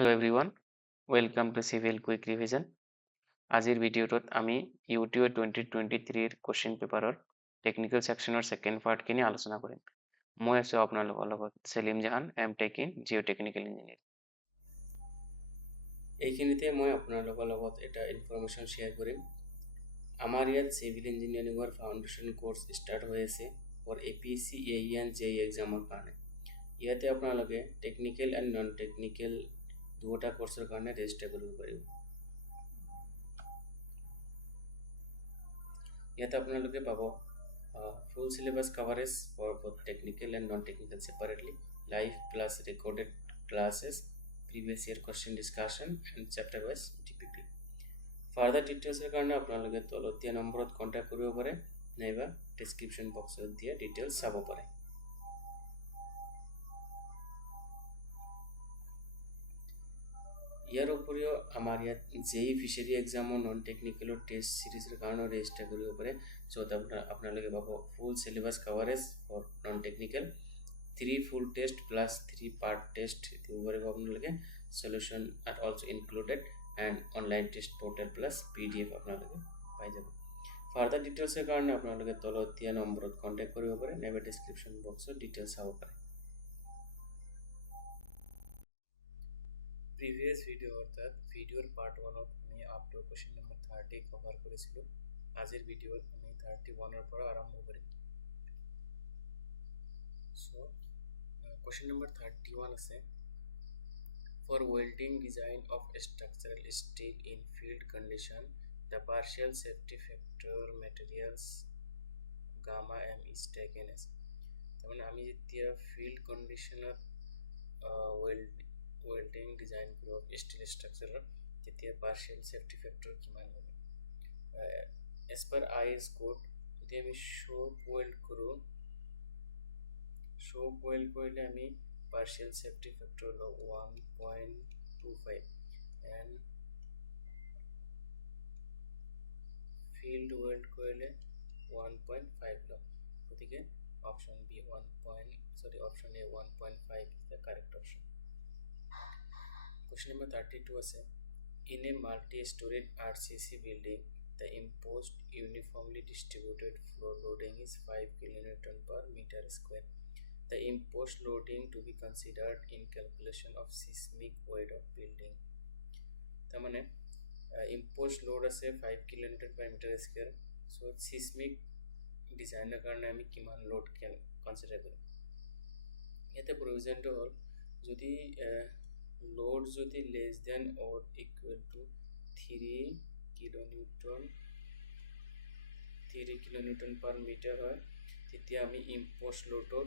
Hello everyone, welcome to Civil Quick Revision. আজিৰ ভিডিঅ'টোত আমি UTO 2023 কোৱেশ্চন পেপাৰৰ টেকনিকেল সেকশনৰ সেকেন্ড পাৰ্ট খিনি আলোচনা কৰিম। মই আছো আপোনালোকৰ লগত সেলিম জাহান, এমটেক ইন জিঅ'টেকনিকেল ইঞ্জিনিয়াৰিং। এইখিনিতে মই আপোনালোকৰ লগত এটা ইনফৰমেশ্যন শ্বেয়াৰ কৰিম। আমাৰ ইয়াত চিভিল ইঞ্জিনিয়াৰিঙৰ ফাউণ্ডেশ্যন কোৰ্চ ষ্টাৰ্ট হৈ আছে for APSC AE and JEE এক্সামৰ কাৰণে। ইয়াতে আপোনালোকে টেকনিকেল এণ্ড নন টেকনিকেল দুটা কোৰ্চৰ কাৰণে ৰেজিষ্টাৰ কৰিব পাৰিব। ইয়াতে আপোনালোকে পাব full syllabus coverage for both technical and non-technical separately, live plus recorded classes, previous year question discussion and chapter wise DPP. Further details কাৰণে আপোনালোকে তলত দিয়া নম্বৰত কন্টাক্ট কৰিব পাৰে নাইবা ডেসক্ৰিপচন বক্সত দিয়া ডিটেইলছ চাব পাৰে। ইয়াৰ উপৰিও আমাৰ ইয়াত JEE ফিচাৰী এক্সামৰ নন টেকনিকেলৰ টেষ্ট সিৰিজৰ কাৰণে ৰেজিষ্টাৰ কৰিব পাৰে, য'ত আপোনালোকে পাব full syllabus coverage for non technical, 3 full test plus 3 part test দিব পাৰিব আপোনালোকে, solution R also included and online test portal plus PDF আপোনালোকে পাই যাব। ফাৰ্দাৰ ডিটেইলছৰ কাৰণে আপোনালোকে তলত দিয়া নম্বৰত কন্টাক্ট কৰিব পাৰে নাইবা ডেসক্ৰিপচন বক্সত ডিটেইলছ চাব পাৰে। প্ৰিভিয়াছ ভিডিঅ' অৰ্থাৎ ভিডিঅ'ৰ পাৰ্ট 1ত আমি up to question number 30 cover কৰিছিলোঁ। আজিৰ ভিডিঅ'ত আমি 31ৰ পৰা আৰম্ভ কৰিম। সো কোৱেশ্চন নম্বৰ 31 আছে, for welding design of structural steel in field condition, the partial safety factor materials gamma m is taken as. তাৰমানে আমি যেতিয়া field conditionত welding design কৰোঁ steel structure তেতিয়া partial safety factor কিমান হবে। as per IS code যদি আমি shock weld কৰোঁ, shock weld কৰিলে আমি partial safety factor লও 1.25 and field weld কৰিলে 1.5 লও। গতিকে option B option A 1.5 is the correct option. Question number 32 আছে, in a multi-storied RCC building the imposed uniformly distributed floor loading is 5 kN per meter square. The imposed loading to be considered in calculation of seismic weight of building. তাৰমানে imposed load আছে 5 kN per meter square, so seismic ডিজাইনৰ কাৰণে আমি কিমান load consider কৰিম। ইয়াতে প্ৰয়োজনটো হ'ল যদি লোড যদি less than or equal to 3 kilonewton per meter হয় তেতিয়া আমি imposed loadৰ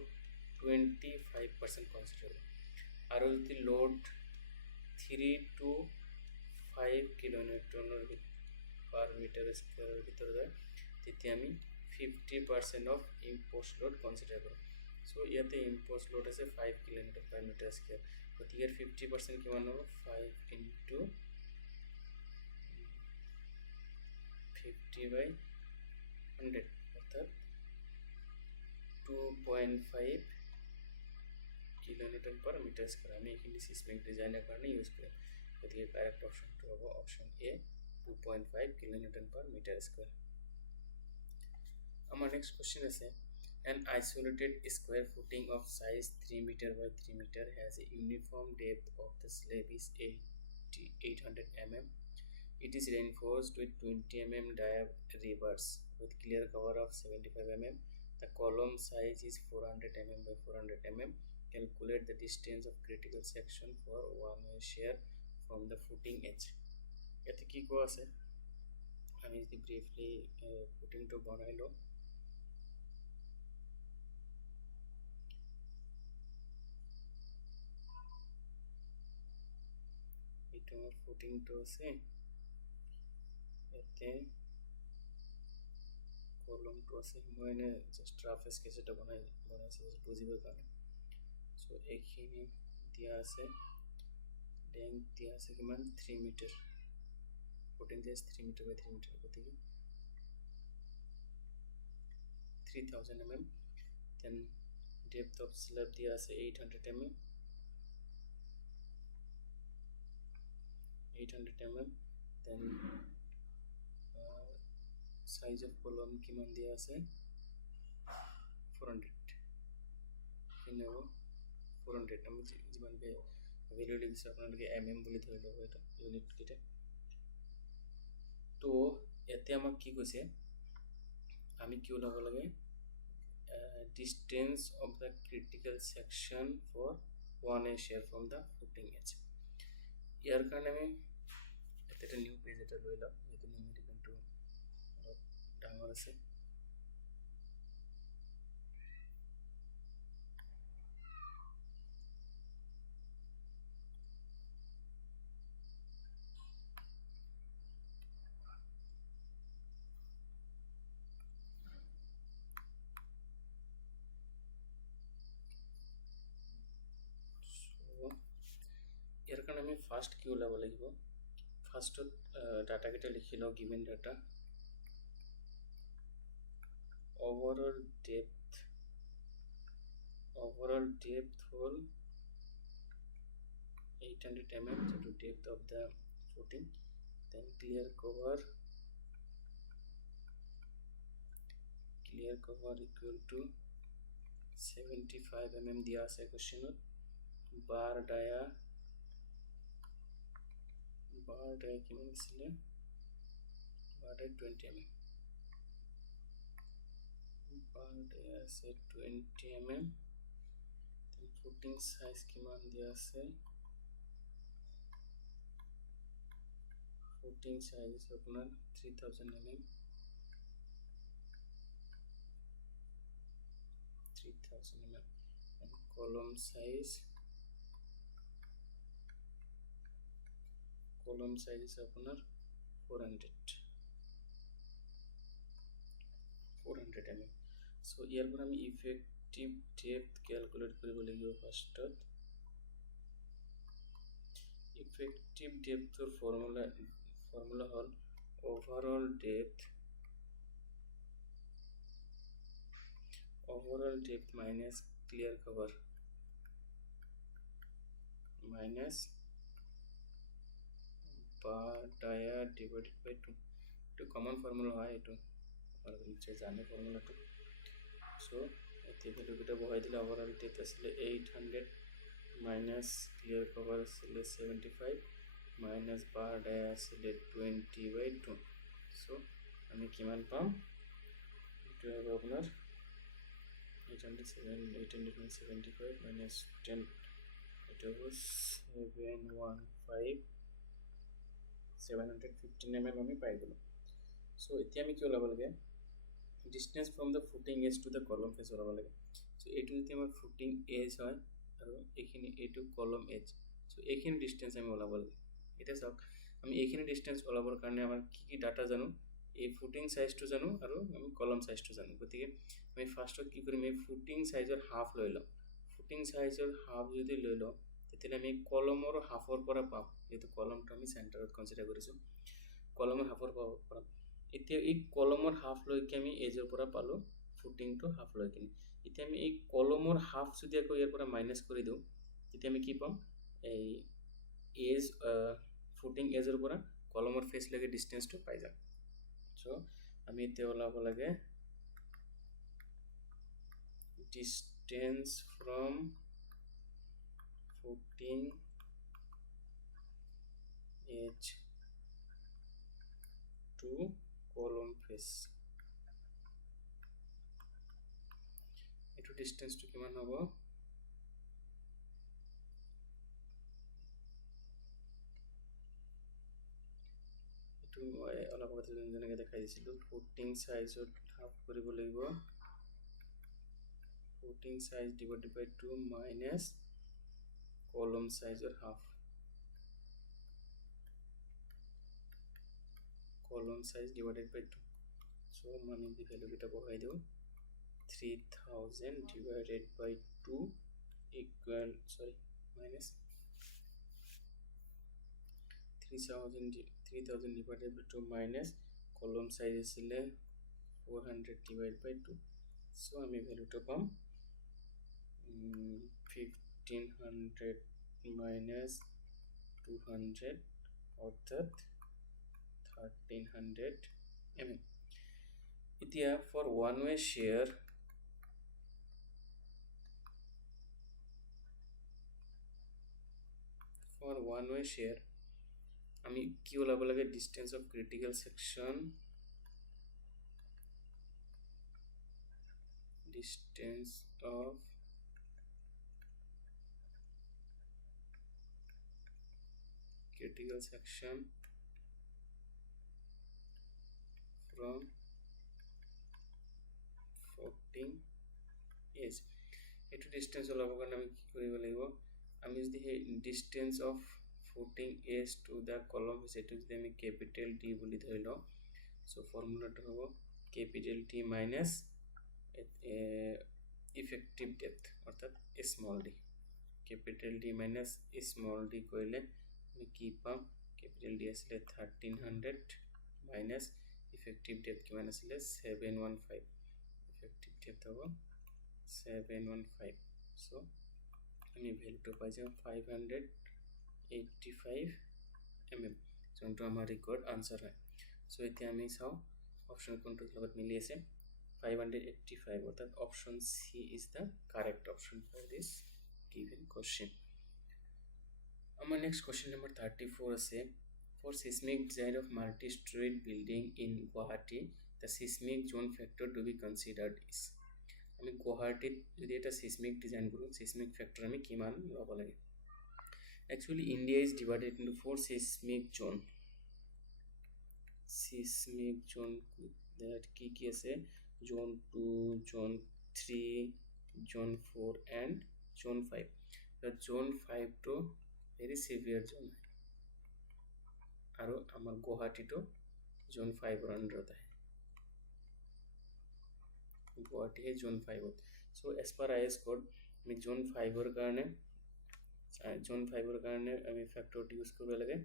25% কনসিডাৰ কৰিম। আৰু যদি লোড 3 to 5 কিলোনিউটনৰ per meter স্কয়াৰৰ ভিতৰত হয় তেতিয়া আমি 50% of imposed load কনসিডাৰ কৰিম। সো ইয়াতে imposed load আছে 5 কিলোনিউটন per meter স্কয়াৰ, গতিকে 50% কিমান হ'ব 5 into 50/100 অর্থাৎ 2.5 কিলোনিউটন per meter স্কয়ার। আমি এখানে সিসমিক ডিজাইনের কারণে ইউজ করি, গতিকে কারেক্ট অপশনটো হ'ব option A 2.5 kilonewton per meter square. আমার নেক্সট কোশ্চেন আছে, an isolated square footing of size 3 meter by 3 meter has a uniform depth of the slab is 800 mm. It is reinforced with 20 mm dia reverse with clear cover of 75 mm. The column size is 400 mm by 400 mm. Calculate the distance of critical section for one-way shear from the footing edge. এতে কি কোৱা আছে আমি যদি briefly ফুটিংটো বনাই লওঁ। এইটো ফুটিংটো আছে, এতে কলমটো আছে, মই এনে জাস্ট ৰাফ স্কেচ এটা বনাইছোঁ বুজিবৰ কাৰণে। সো এইখিনি দিয়া আছে, লেংথ দিয়া আছে কিমান 3 মিটাৰ, ফুটিং দিয়া আছে 3 মিটাৰ বাই 3 মিটাৰ, গতিকে 3000 mm. Then depth of slab দিয়া আছে 800 mm. 800 mm, then size of column কিমান দিয়া আছে 400 কিনো 400 আমি যিমান ভ্যালু লিখিছো আপোনালোকে mm বুলি ধৰি ল'ব এটা ইউনিট কিটা তো ইয়াতে আমাক কি কৈছে আমি কি ওলাব লাগে distance of the critical section for 1a shear from the footing edge ইয়াৰ কাৰণে আমি এটা নিউ পেজ এটা লৈ লওঁ এইটো নিউমেৰিকেলটো ডাঙৰ আছে ইয়াৰ কাৰণে আমি ফাৰ্ষ্ট কি ওলাব লাগিব ফাৰ্ষ্টত ডাটা কেইটা লিখি লওঁ গিভেন ডাটা overall depth হ'ল 800 mm so to depth of the footing then clear cover equal to 75 mm দিয়া আছে কোৱেশ্চনত bar dia কিমান আছিলে bar dia 20 mm bar dia আছে 20 mm then footing size কিমান দিয়া আছে footing size আপোনাৰ 3000 mm 3000 mm and column size is আপোনাৰ 400 mm so ইয়াৰ পৰা আমি effective depth calculate কৰিব লাগিব ফাৰ্ষ্টত effective depth or formula হ'ল overall depth minus clear cover minus bar dia divided by 2 to common formula হয় এটো আর নিচে জানে ফর্মুলাটো সো এতে ভ্যালু কিটা বহাই দিলে overall depth আসলে 800 minus clear cover আসলে 75 minus bar dia আসলে 20 by 2 সো আমি কিমান পাম এটো হবে আপনার 875 minus 10 এটা হবে 715 mm আমি পাই গলো সো এতিয়া আমি কি ওলাব লাগে distance from the footing edge to the column face ওলাব লাগে সো এটো যদি আমাৰ footing edge হয় আৰু এখিনি এটো column edge সো এখিনি distance আমি ওলাব লাগে এটা চাওক আমি এখিনি distance ওলাবৰ কাৰণে আমাৰ কি কি ডাটা জানো এই footing size টো জানো আৰু আমি column size টো জানো গতিকে আমি ফাৰ্ষ্টত কি কৰিম এই footing size ৰ হাফ লৈ লওঁ footing size ৰ হাফ যদি লৈ লওঁ তেতিয়ালে আমি কলমৰ হাফৰ পৰা পাম যেটো কলমটো আমি সেন্টাৰত কনসিডাৰ কৰিছো কলমৰ হাফৰ পৰা এতিয়া এই কলমৰ হাফ লৈকে আমি এজৰ পৰা পালো ফুটিং টু হাফ লৈকে এতিয়া আমি এই কলমৰ হাফ যদি আকৌ ইয়াৰ পৰা মাইনাস কৰি দিও তেতিয়া আমি কি পাম এই এজ ফুটিং এজৰ পৰা কলমৰ ফেস লৈকে ডিসটেন্সটো পাই যাম সো আমি এতিয়া ওলাব লাগে distance from footing edge to column face এটো distance to কিমান হ'ব এটো অলপ আগতে যেনেকৈ দেখাই দিছিলো ফুটিং সাইজত হাফ কৰিব লাগিব footing size divided by 2 minus column size or half column size divided by 2 so আমি the value kita বহাই দিও 3000 divided by 2 equal minus 3000 divided by 2 minus column size isile 400 divided by 2 so আমি value to পাম 1500 minus 200 অর্থাৎ 1300 mm। এতিয়া for one way share আমি কি ওলাব লাগে distance of critical section from 14 is এইটো distance ওলাব কাৰণে আমি কি কৰিব লাগিব আমি যদি সেই distance of footing is to the column সেইটো যদি আমি capital D বুলি ধৰি লওঁ so formulaটো হ'ব capital T minus effective depth অর্থাৎ small d capital D minus small d কৰিলে আমি কি পাম capital D আসলে 1300 minus effective depth কিমান আসলে 715 effective depth হ'ব 715 so আমি ভ্যালুটো পাই যাম 585 mm যোনটো আমাৰ ৰেকৰ্ড আনসাৰ হয় so এতিয়া আমি চাও অপচন কোনটোৰ লগত মিলি আছে 585 অর্থাৎ option C is the correct option for this given question. Our next question number 34 আছে for seismic design of multi-storied building in Guwahati the seismic zone factor to be considered is আমি গুৱাহাটীত যদি এটা seismic design কৰো seismic factor আমি কিমান লব লাগে actually India is divided into four seismic zone that কি আছে zone 2 zone 3 zone 4 and zone 5 the zone 5 to very severe zone আৰু আমাৰ গুৱাহাটী to zone 5 ৰ আন্ডাৰত আছে গুৱাহাটী হে zone 5 so as per IS code আমি zone 5 ৰ কাৰণে আমি factor use কৰিব লাগে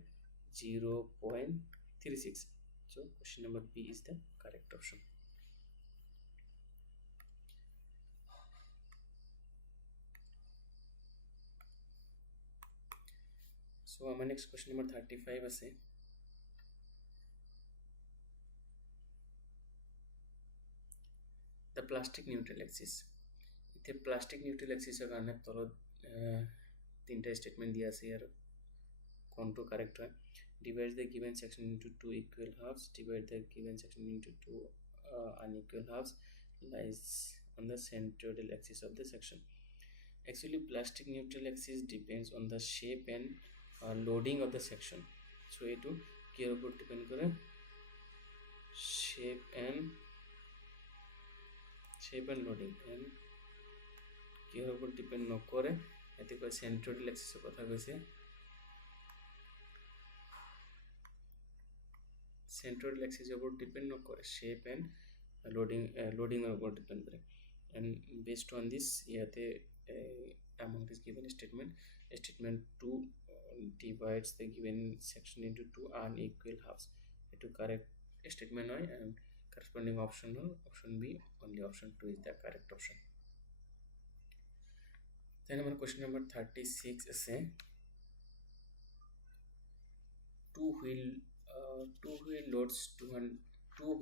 0.36 so question number B is the correct option. So our next question number 35 আছে the plastic neutral axis इथे plastic neutral axis ৰ কাৰণে তলত তিনটা statement দিয়া আছে আৰু কোনটো correct হয় divide the given section into two equal halves divide the given section into two unequal halves lies on the centroidal axis of the section actually plastic neutral axis depends on the shape and loading of the section so etu kier upor depend kore shape and loading and kier upor depend nokore ete koi centroidal axis er kotha koise centroidal axis upor depend nokore shape and loading er upor depend kore and based on this yate among this given statement 2 divides the given section into two unequal halves to correct statement I and corresponding option B only option 2 is the correct option. Then our question number 36 is a two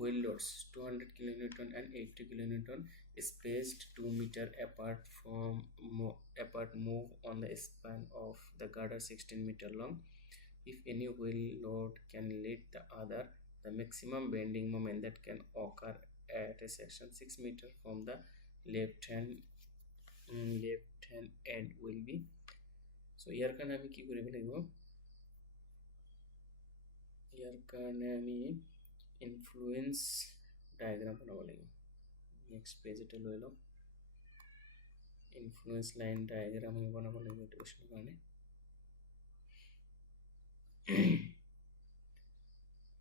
wheel loads 200 kilonewton and 80 kilonewton spaced 2 meter apart move on the span of the girder 16 meter long if any wheel load can lead the other the maximum bending moment that can occur at a section 6 meter from the left hand end will be so ইয়াৰ কাৰণে আমি কি কৰিব লাগিব ইয়াৰ কাৰণে আমি influence diagram বনাব লাগিব next page এটা লৈ লও influence line diagram আমি বনাব লাগিব এটা কোৱেশ্চনৰ কাৰণে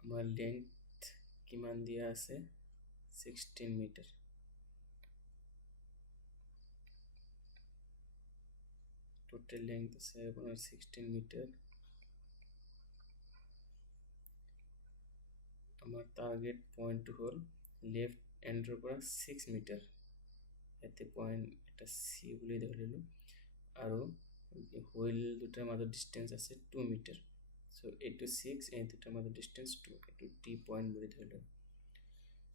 আমাৰ length কিমান দিয়া আছে 16 meter total length আছে আপোনাৰ 16 meter আমাৰ টাৰ্গেট পইণ্ট হ'ল লেফট এন্ডৰ পৰা 6 মিটাৰ এতে পইণ্ট এটা সি বুলি ধৰিলো আৰু হুইল দুটাৰ মাজত ডিসটেন্স আছে 2 মিটাৰ so 8 to 6 এই দুটার মধ্যে ডিস্টেন্স 2 একটু টি পয়েন্ট বলে ধরলাম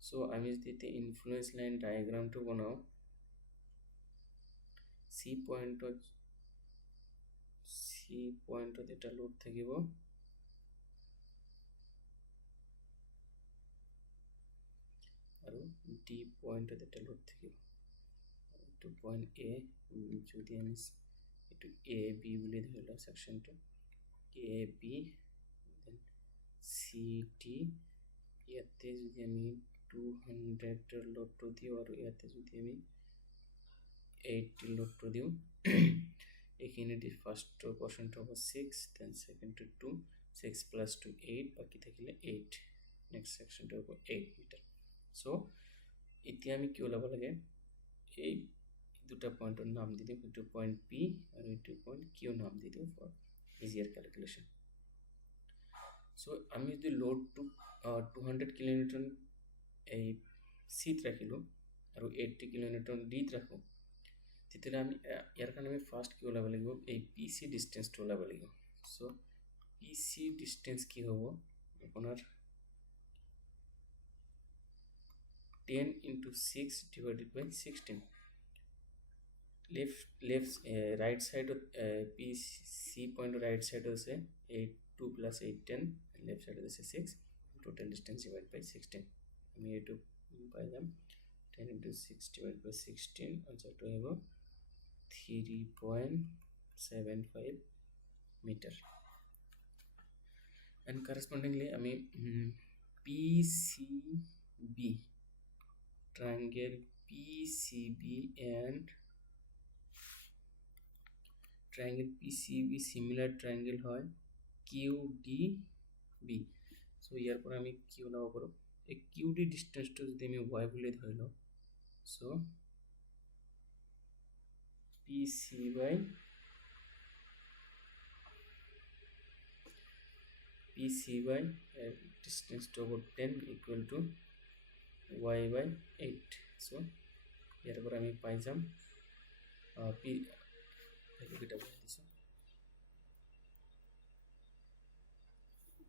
সো আমি যদি ইনফ্লুয়েন্স লাইন ডায়াগ্রামটো বনাও সি পয়েন্টত এটা লোড থাকিব আৰু ডি পয়েন্টত এটা লোড থাকিব এইটো পয়েন্ট এ যদি আমি এইটো এ বি বুলি ধৰিলো সেকশনটো A B then C T ইয়াতে যদি আমি 200 লোডটো দিও আৰু ইয়াতে যদি আমি 80 লোডটো দিও এইখিনিতে ফার্স্ট পোর্শনটো হ'ব 6 দেন সেকেন্ড টু 2 6 plus 2 8 বাকি থাকিলে 8 নেক্সট সেকশনটো হ'ব 8 মিটার সো এতিয়া আমি কি ওলাব লাগে এই দুটা পয়েন্টৰ নাম দি দিম এইটো পয়েন্ট পি আৰু এইটো পয়েন্ট কিউ নাম দি দিম ফৰ ইজিয়াৰ ক্যালকুলেশন সো আমি যদি লোডটো 200 কিলোনিউটন এই সিত ৰাখিলো আৰু 80 কিলোনিউটন ডিত ৰাখো তেতিয়ালে আমি ইয়াৰ কাৰণে আমি ফাৰ্স্ট কি ওলাব লাগিব এই পিসি ডিসটেন্সটো ওলাব লাগিব সো পিসি ডিসটেন্স কি হ'ব আপোনাৰ 10 into 6 divided by 16 left right side of PC point right side is 8 2 plus 8 10 and left side is 6 total distance divided by 16 আমি এইটো পাই যাম 10 into 6 divided by 16 answer to have 3.75 meter and correspondingly আমি PCB triangle PCB and triangle PCB similar triangle হয় QDB so ইয়াৰ পৰা আমি কি ওলাব পাৰো এই QD ডিসটেন্সটো যদি আমি y বুলি ধৰি লও so PC by distance to about 10 equal to y by 8 so ইয়াৰ পৰা আমি পাই যাম p এটা বলি দিছো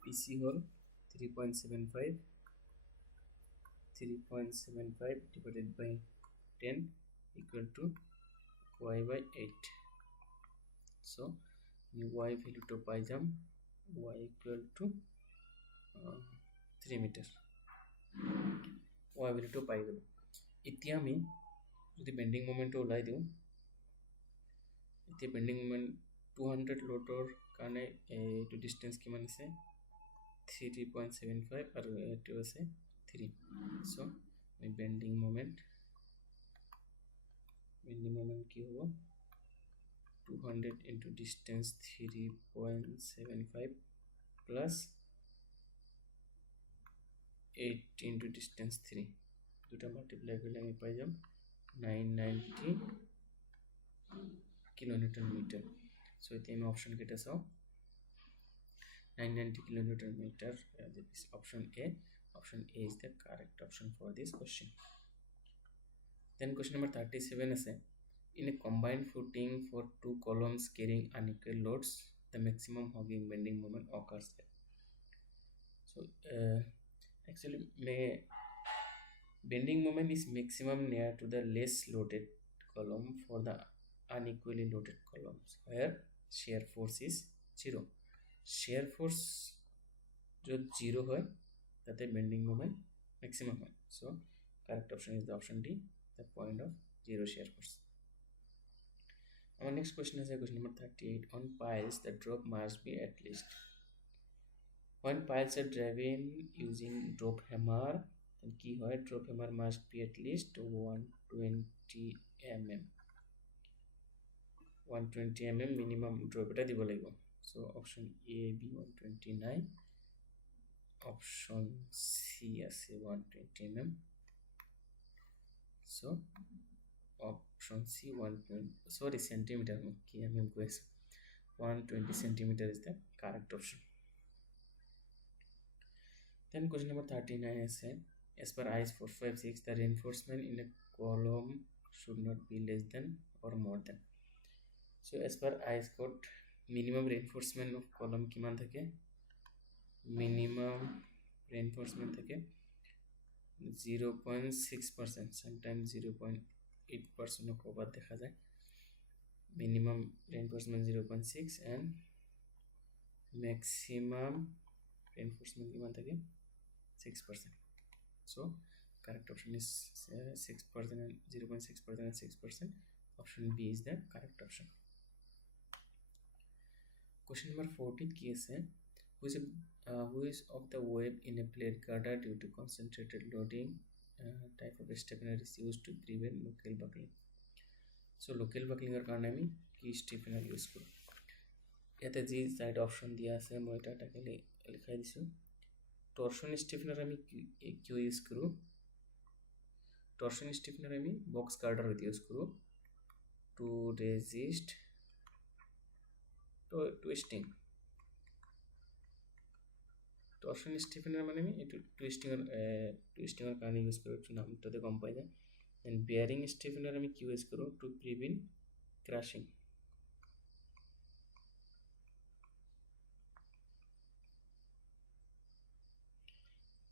PC hall 3.75 divided by 10 equal to y by 8 so y value to পাই যাম y equal to 3 meter y value to পাই গেল এতিয়া আমি যদি বেন্ডিং মোমেন্ট ওলাই দিও এতিয়া বেন্ডিং মোমেন্ট 200 লোডৰ কাৰণে এইটো ডিসটেন্স কিমান আছে 3.75 আৰু এইটো আছে 3 so my bending moment কি হ'ব 200 into distance 3.75 plus 8 into distance 3 দুটা মাল্টিপ্লাই কৰিলে আমি পাই যাম 990 kilonewton meter so এতিয়া আমি অপশন কেটা চাও 990 kilonewton meter this is option A is the correct option for this question then question number 37 is in a combined footing for two columns carrying unequal loads the maximum hogging bending moment occurs there so actually bending moment is maximum near to the less loaded column for the unequally loaded columns where shear force is 0 shear force जो 0 है ताते bending moment maximum है so correct option is the option D the point of 0 shear force our next question is question number 38 on piles the drop must be at least when piles are driven using drop hammer then key hoy drop hammer must be at least 120 mm 120 mm minimum drop eta dibo lagibo so option A B 129 option C ase 120 mm so option C 120 sorry centimeter ki mm ko 120 centimeter is the correct option then question number 39 is as per IS 456 the reinforcement in a column should not be less than or more than so as per IS code minimum reinforcement of column kiman thake minimum reinforcement থেকে 0.6%, sometimes 0.8% cover দেখা যায়। Minimum reinforcement 0.6 and maximum reinforcement কিমান থাকে 6%. So correct option is 6% and 0.6% and 6%. Option B is the correct option. Question number 14 কি আছে, who is of the wave in a plate girder due to concentrated loading type of stiffener is used to prevent local buckling. So local buckling এর কারণে আমি কি স্টিফেনার use করব, এতে যে side option দিয়া আছে মই এটাকে লিখাই দিছো। টরশন স্টিফেনার আমি কিউ ইউজ করব, টরশন স্টিফেনার আমি বক্স গার্ডার ইউজ করব টু রেজিস্ট টুইস্টিং। টরশন স্টিফেনার মানে আমি একটু টুইস্টিংয়ের কারণে ইউজ করব, একটু নামটাতে কম পাই যায়। এন্ড বিয়ারিং স্টিফেনার আমি কি ইউজ করব টু প্রিভেন্ট ক্র্যাশিং।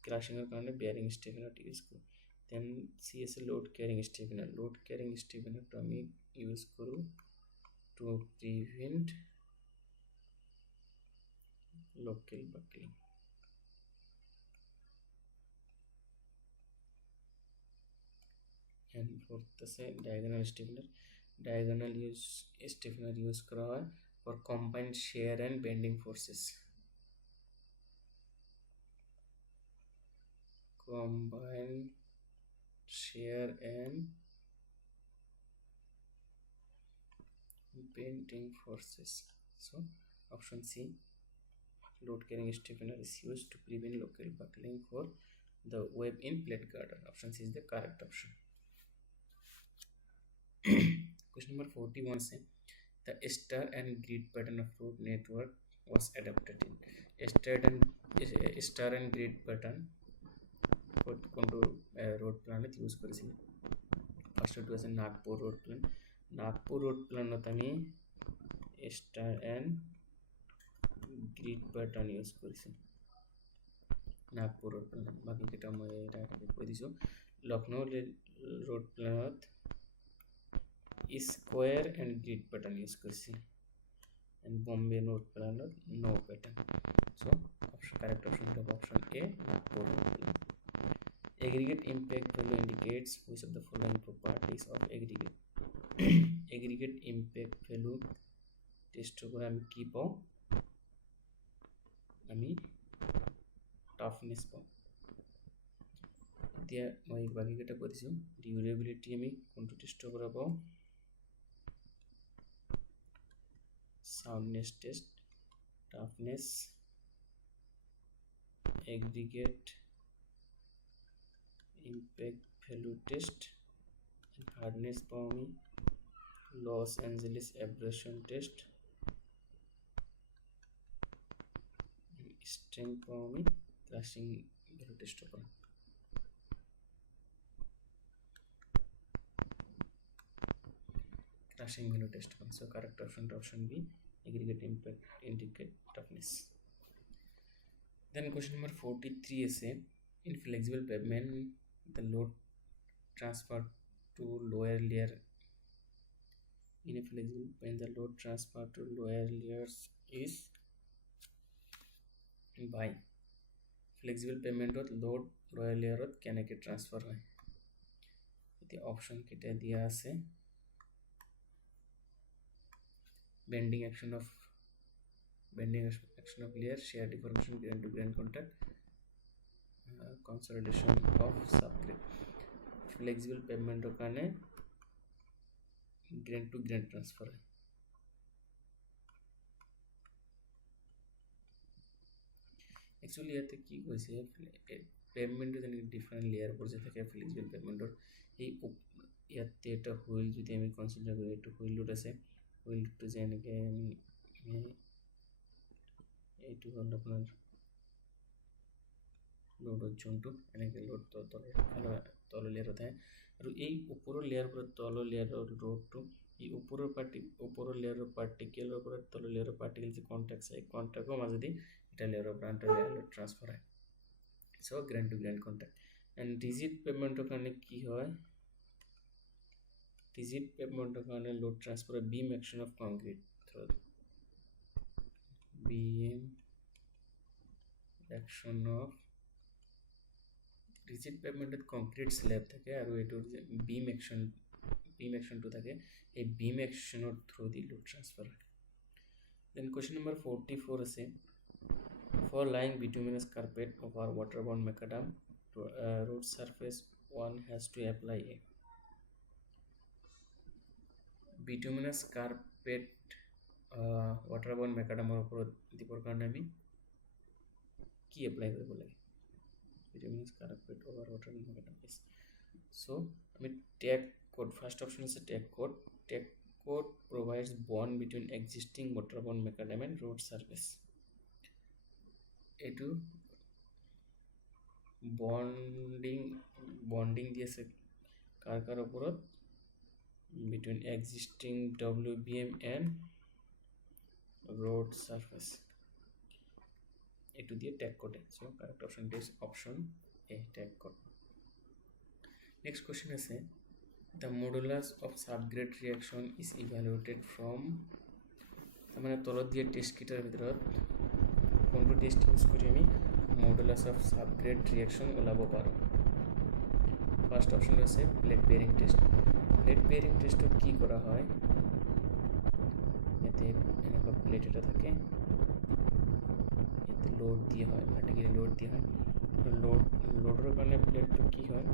ক্র্যাশিংয়ের কারণে বিয়ারিং স্টিফেনার ইউজ করব। Then C S A load carrying stiffener, load carrying স্টিফেনারটা আমি ইউজ করব to prevent local buckling. and fourth আছে diagonal stiffener, diagonal stiffener use করা হয় for combined shear and bending forces, combined shear and bending forces. So option C, load carrying stiffener is used to prevent local buckling for the web in plate girder. Option C is the correct option. Question number 41 say the star and grid pattern of road network was adopted in star and grid pattern কোনটো road planet use কৰিছিল। First two আছে Nagpur road plan, Nagpur road planত আমি star and grid pattern use কৰিছিল Nagpur road plan। বাকি কেইটা মই এটা কৈ দিছো। Lucknow road planত square and grid pattern use কৰিছিল and Bombay road planত no pattern. So correct option is option A, Nagpur road plan. Aggregate impact value indicates which of the following properties of aggregate. Aggregate impact value test করে আমি কি পাও, আমি toughness পাও। এতিয়া মই বাকি কেইটা কৈ দিছো। ডিউৰেবিলিটি আমি কোনটো টেষ্ট কৰা পাও, soundness test, toughness, aggregate impact value test, and hardness পাও আমি Los Angeles abrasion test, strength পাও আমি crushing value test পাও। crushing value test পাও। So correct option to option B, aggregate impact indicate toughness. Then question number 43 is a in flexible pavement the load transfer to lower layer, in a flexible when the load transfer to lower layers is by flexible pavement load lower layer কেনেকে transfer হয়। এতে option কেটে দিয়া আছে bending action of layer, shear deformation, grain to grain contact, consolidation of subgrade. flexible pavement ওখানে grain to grain transfer হয়। actually ইয়াতে কি কৈছে পেভমেন্ট যেন ডিফারেন্ট লেয়ার পর যে থাকে ফ্লেক্সিবল পেভমেন্টৰ এই ইয়াতে এটা হুইল যদি আমি কনসিডার করি, একটু হুইল লোড আছে, হুইল লোডটো যে এনেকে আমি এইটো হ'ল আপোনাৰ লোডৰ জোনটো এনেকে লোড তলৰ লেয়াৰত আহে আৰু এই ওপৰৰ লেয়াৰ পৰা তলৰ লেয়াৰৰ লোডটো এই ওপৰৰ লেয়াৰৰ পাৰ্টিকেলৰ পৰা তলৰ লেয়াৰৰ পাৰ্টিকেল যে কণ্টেক্ট আছে কণ্টেক্টৰ মাজেদি এটা লেয়াৰৰ পৰা আনটো লেয়াৰলৈ ট্ৰান্সফাৰ হয় so' grain to grain contact and rigid পেভমেণ্টৰ কাৰণে কি হয় ৰিজিড পেভমেণ্টৰ কাৰণে load transfer beam action of concrete beam action of rigid পেভমেণ্টত কংক্ৰিট স্লেব থাকে আৰু এইটোৰ যে বিম একশ্যনটো থাকে এই বিম একশ্যনৰ থ্ৰু দি লোড ট্ৰান্সফাৰ হয় দেন কুৱেশ্যন নম্বৰ 44 আছে for lying bituminous carpet over waterborne macadam road surface one has to apply a bituminous carpet waterborne macadam ওপৰত দিবৰ কাৰণে আমি কি এপ্লাই কৰিব লাগে bituminous carpet over waterborne macadam is so আমি tag code first option is a tag code provides bond between existing waterborne macadam and road surface এটো bonding দিয়েছে কার উপৰত between existing WBM and road surface এটো দিয়ে tag code so correct option is option A tag code next question আছে the modulus of subgrade reaction is evaluated from মানে তলত দিয়ে test কিটাৰ ভিতৰত কোনটো টেস্ট ইউজ কৰি আমি মডুলাস অফ সাবগ্ৰেড ৰিঅ্যাকশন ওলাব পাৰো ফাৰ্স্ট অপশন আছে প্লেট বেয়াৰিং টেস্ট কি কৰা হয় এতে এনেকুৱা প্লেট এটা থাকে এতে লোড দিয়া হয় ভাৰ্টিকেলি লোড দিয়া হয় লোডৰ কাৰণে প্লেটটো কি হয়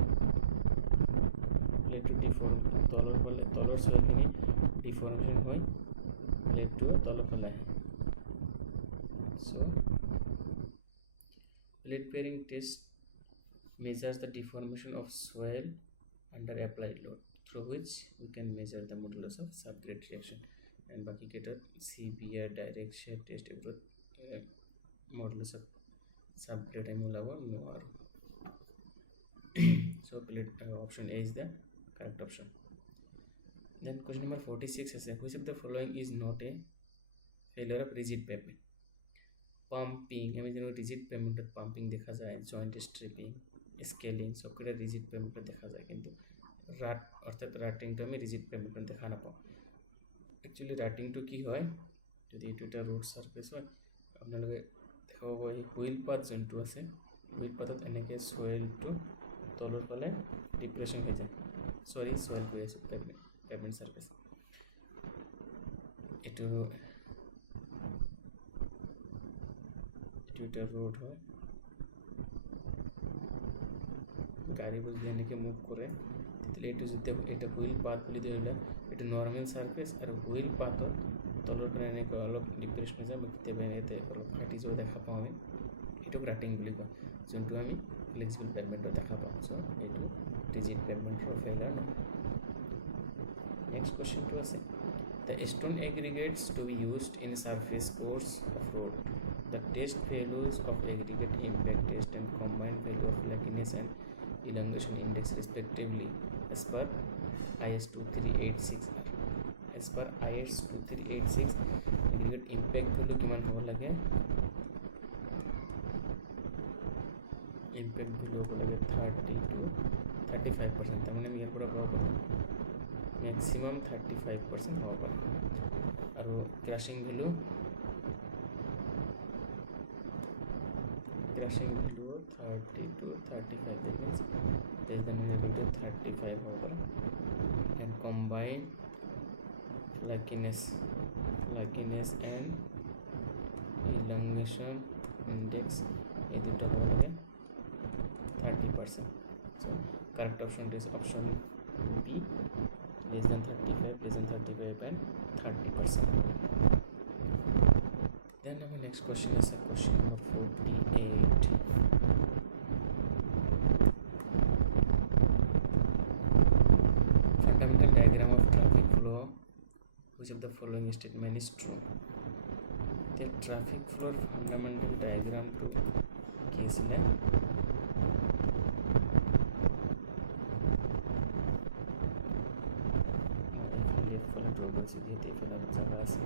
প্লেটটো ডিফৰ্ম তলৰ সয়খিনি ডিফৰ্মেশন হয় প্লেটটো তলৰ ফালে আহে so plate bearing test measures the deformation of soil under applied load through which we can measure the modulus of subgrade reaction and baki ketat CBR direct shear test ebrot modulus of subgrade emulabo noaru so plate option A is the correct option then question number 46 is which of the following is not a failure of rigid pavement pumping আমি যেন rigid পেভমেন্টত pumping দেখা যায় joint stripping scaling সবকটা rigid পেভমেন্টত দেখা যায় কিন্তু রাট অর্থাৎ রাটিংটো আমি রিজিড পেভমেন্টত দেখা নাপাওঁ একচুয়ালি রাটিংটো কি হয় যদি এটো এটা রোড সারফেস হয় আপোনালোকে দেখা পাব এই হুইল পাথ যোনটো আছে হুইল পাথত এনেকে সয়েলটো তলৰ ফালে ডিপ্ৰেছন হৈ যায় সৰি সয়েল গৈ আছে পেভমেন্ট সাৰফেস এটো এটা ৰোড হয় গাড়িবোৰ যদি এনেকে মুভ কৰে তেতিয়ালে এইটো যেতিয়া এটা হুইল পাথ বুলি ধৰিলে এটা নৰ্মেল সাৰফেস আৰু হুইল পাথত তলৰ পৰা এনেকৈ অলপ ডিপ্ৰেছন হৈ যায় কেতিয়াবা এনেতে অলপ ফাটি যোৱা দেখা পাওঁ আমি এইটো ৰাটিং বুলি কয় যোনটো আমি ফ্লেক্সিবল পেভমেন্টত দেখা পাওঁ সো এইটো ৰিজিড পেভমেন্টৰ ফেইলাৰ নহয় নেক্সট কোৱেশ্চনটো আছে the stone aggregates to be used in surface course of road the test values of aggregate impact test and combined value of flakiness and elongation index respectively as per IS 2386 are as per IS 2386 aggregate impact value kiman hobo lage impact value hobo lage 30 to 35% tamane ami yerpora hobo maximum 35% hobo pare aru crushing value 30 to 35 that means less than or equal to 35 over and combine flakiness and elongation index এই দুটো হবে লাগে 30% so correct option is option B less than 35 and 30%. Then our next question is a question number 48. Fundamental diagram of traffic flow. Which of the following statement is true? The traffic flow fundamental diagram to case le লিখিছোঁ যিহেতু এইফালে জাগা আছে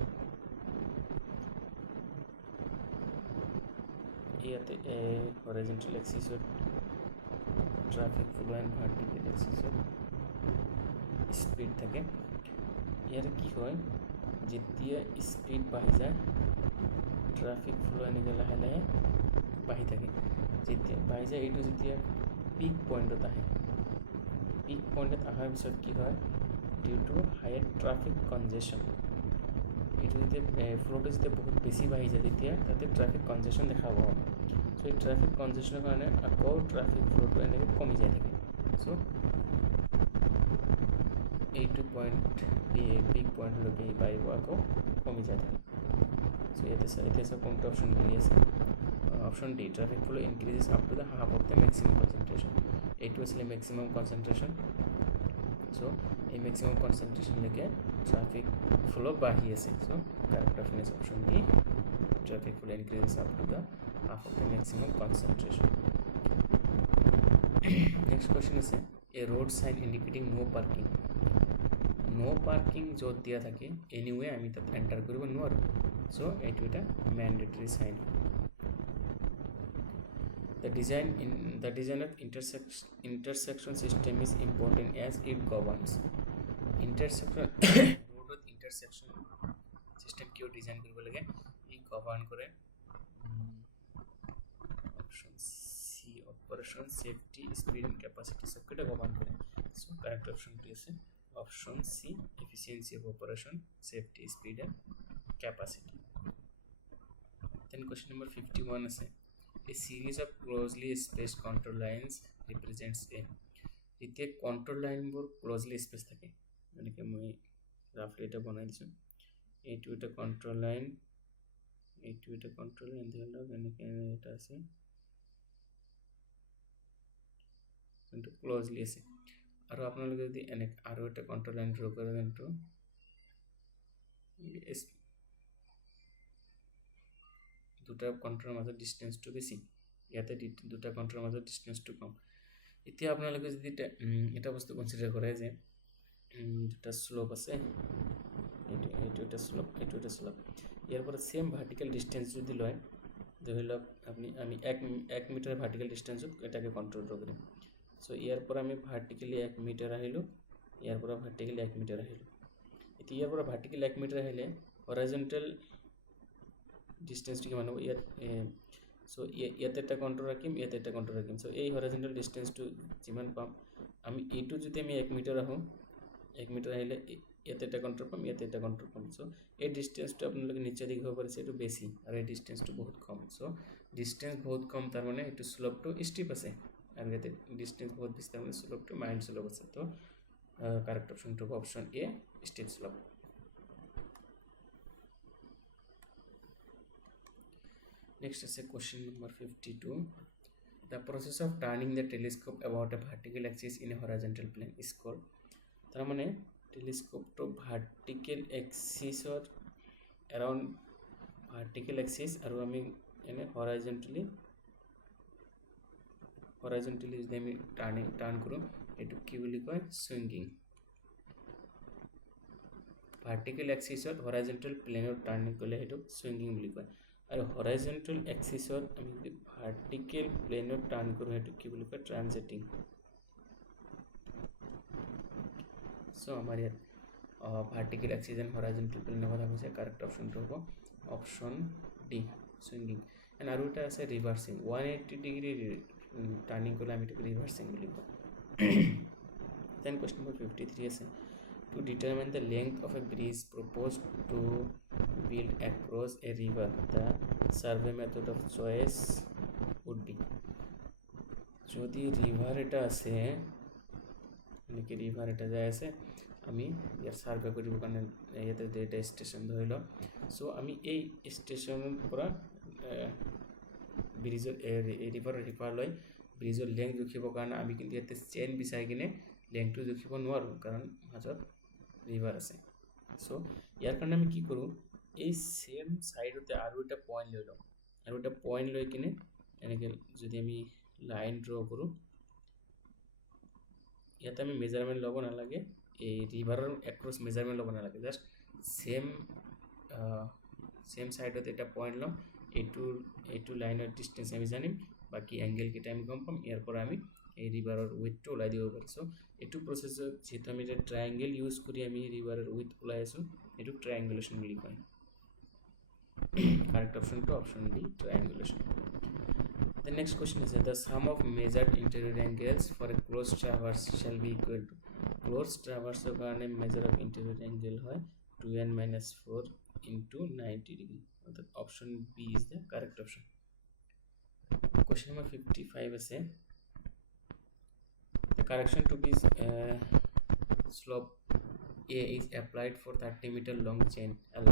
ইয়াতে horizontal এক্সিছত traffic flow and vertical এক্সিছত speed থাকে ইয়াতে কি হয় যেতিয়া স্পীড বাঢ়ি যায় ট্ৰাফিক ফ্লো এনেকৈ লাহে লাহে বাঢ়ি থাকে যেতিয়া বাঢ়ি যায় এইটো যেতিয়া পিক পইণ্টত আহে পিক পইণ্টত অহাৰ পিছত কি হয় ডিউ টু হাই ট্ৰাফিক কনজেশ্যন এইটো যেতিয়া ফ্লোটো যেতিয়া বহুত বেছি বাঢ়ি যায় তেতিয়া তাতে ট্ৰাফিক কনজেশ্যন দেখা পাব চ' এই ট্ৰাফিক কনজেশ্যনৰ কাৰণে আকৌ ট্ৰাফিক ফ্লোটো এনেকৈ কমি যায় থাকে চ' এইটো পইণ্ট পিক পইণ্টলৈকে পাৰিব আকৌ কমি যায় থাকে চ' এতিয়া চাওক কোনটো অপশ্যন মিলি আছে option D traffic flow increases up to the half of the maximum concentration এইটো আছিলে মেক্সিমাম কনচেনট্ৰেশ্যন চ' এই মেক্সিমাম কনচেনট্ৰেশ্যনলৈকে ট্ৰাফিক ফ্লো বাঢ়ি আছে so' correct option is option D traffic flow increases up to the half of the maximum concentration next question আছে a road sign indicating no parking no parking য'ত দিয়া থাকে anyway আমি তাত enter কৰিব নোৱাৰোঁ চ' এইটো এটা mandatory sign The design of intersection system is important as it governs road intersection system কিয় ডিজাইন কৰিব লাগে ই গভৰ্ণ কৰে option C operation safety speed and capacity সবকিটা গভৰ্ণ কৰে সো কারেক্ট অপশনটি আছে option C efficiency of operation safety speed and capacity then question number 51 আছে A series of closely spaced contour lines represents a এতিয়া contour line বোৰ closely spaced থাকে এনেকে মই রাফলি এটা বনাই দিছো এইটো এটা contour line এইটো এটা contour line ধৰক এনেকে এটা আছে কিন্তু closely আছে আৰু আপোনালোকে যদি এনে আৰু এটা contour line draw কৰে তো দুটা কন্ট্ৰোলৰ মাজত ডিসটেন্সটো বেছি ইয়াতে দুটা কন্ট্ৰোলৰ মাজত ডিসটেন্সটো কম এতিয়া আপোনালোকে যদি এটা বস্তু কনসিডাৰ কৰে যে দুটা স্লোপ আছে এইটো এটা স্লোপ ইয়াৰ পৰা সেম ভাৰ্টিকেল ডিসটেন্স যদি লয় ধৰি লওক আমি 1 মিটাৰ ভাৰ্টিকেল ডিসটেন্সত এটাকে কন্ট্ৰোল কৰিম সো ইয়াৰ পৰা আমি ভাৰ্টিকেলি 1 মিটাৰ আহিলো ইয়াৰ পৰা ভাৰ্টিকেলি 1 মিটাৰ আহিলো এতিয়া ইয়াৰ পৰা ভাৰ্টিকেলি 1 মিটাৰ আহিলে হৰাইজন্টেল distance to মানে ইয়াত সো ইয়াতে এটা কন্ট্ৰোল ৰাখিম ইয়াতে এটা কন্ট্ৰোল ৰাখিম সো এই হৰাইজন্টেল ডিসটেন্স টু যিমান পাম আমি এইটো যদি আমি 1 মিটাৰ আহো 1 মিটাৰ আহিলে ইয়াতে এটা কন্ট্ৰোল পাম ইয়াতে এটা কন্ট্ৰোল পাম সো এই ডিসটেন্সটো আপোনালোকে নিচে দেখিব পাৰিছে এটো বেছি আৰু এই ডিসটেন্সটো বহুত কম সো ডিসটেন্স বহুত কম তাৰ মানে এটো স্লোপটো স্টিপ আছে আৰু ইয়াতে ডিসটেন্স বহুত বেছি তাৰ মানে স্লোপটো মাইল্ড স্লোপ আছে তো কারেক্ট অপশনটো option A steep slope Next is a question number 52. The process of turning the telescope about a vertical axis in a horizontal plane is called. তার মানে telescope to vertical axis or around vertical axis আৰু আমি এনে horizontally যদি আমি turn কৰো এটো কি বুলি কয় swinging vertical axis or horizontal plane or turning কৰিলে এটো সুইঙ্গিং বুলি কয় আৰু হৰাইজন্টেল এক্সিছত আমি যদি ভাৰ্টিকেল প্লেনত টাৰ্ন কৰো হেতু কি বুলি কয় ট্ৰানজিটিং সো আমাৰ ইয়াত ভাৰ্টিকেল এক্সিছ এণ্ড হৰাইজন্টেল প্লেনৰ কথা কৈছে কাৰেক্ট অপশ্যনটো হ'ব অপশ্যন ডি সুইঙ্গিং এণ্ড আৰু এটা আছে ৰিভাৰ্সিং 180 ডিগ্ৰী টাৰ্নিং কৰিলে আমি এটো ৰিভাৰ্সিং বুলি কওঁ দেন কোৱেশ্চন নম্বৰ 53 আছে to determine the length of a bridge proposed to build across a river the survey method of choice would be যদি রিভার এটা আছে নাকি রিভার এটা যায় আছে আমি ইয়ার সার্ভে কৰিব কাৰণে ইয়াতে ডেটা স্টেশন ধৰিল সো আমি এই স্টেশনৰ পৰা ব্ৰিজৰ ৰিভাৰৰ ৰিভাৰ লৈ ব্ৰিজৰ লেংথ জুখিব কাৰণে আমি কিন্তু ইয়াতে চেইন বিচাৰি কিনে লেংথটো জুখিব নোৱাৰো কাৰণ মাজত ৰিভাৰ আছে সো ইয়াৰ কাৰণে আমি কি কৰো এই সেম সাইডতে আৰু এটা পয়েন্ট লৈ লওঁ আৰু এটা পয়েন্ট লৈ কিনে এনেকে যদি আমি লাইন ড্ৰ কৰো ইয়াতে আমি মেজাৰমেন্ট লব নালাগে এই ৰিভাৰৰ এক্ৰছ মেজাৰমেন্ট লব নালাগে জাস্ট সেম সাইডত এটা পয়েন্ট লম এইটো লাইনৰ ডিস্টেন্স আমি জানিম বাকি এংগেল কেইটা আমি গম পাম ইয়াৰ পৰা আমি এই ৰিভাৰৰ উইথটো ওলাই দিব পাৰিছো এইটো প্ৰসেছত যেটো আমি ট্ৰায়াঙ্গেল ইউজ কৰি আমি ৰিভাৰৰ উইথ ওলাই আছো এটো ট্ৰায়াঙ্গুলেশন বুলি কয় correct option to option D triangulation. The next question is the sum of measured interior angles for a closed traverse shall be equal to closed traverse karone measure of interior angle hoy 2n minus 4 into 90 degree. The option B is the correct option. Question number 55 is the correction to be slope A is applied for 30 meter long chain L.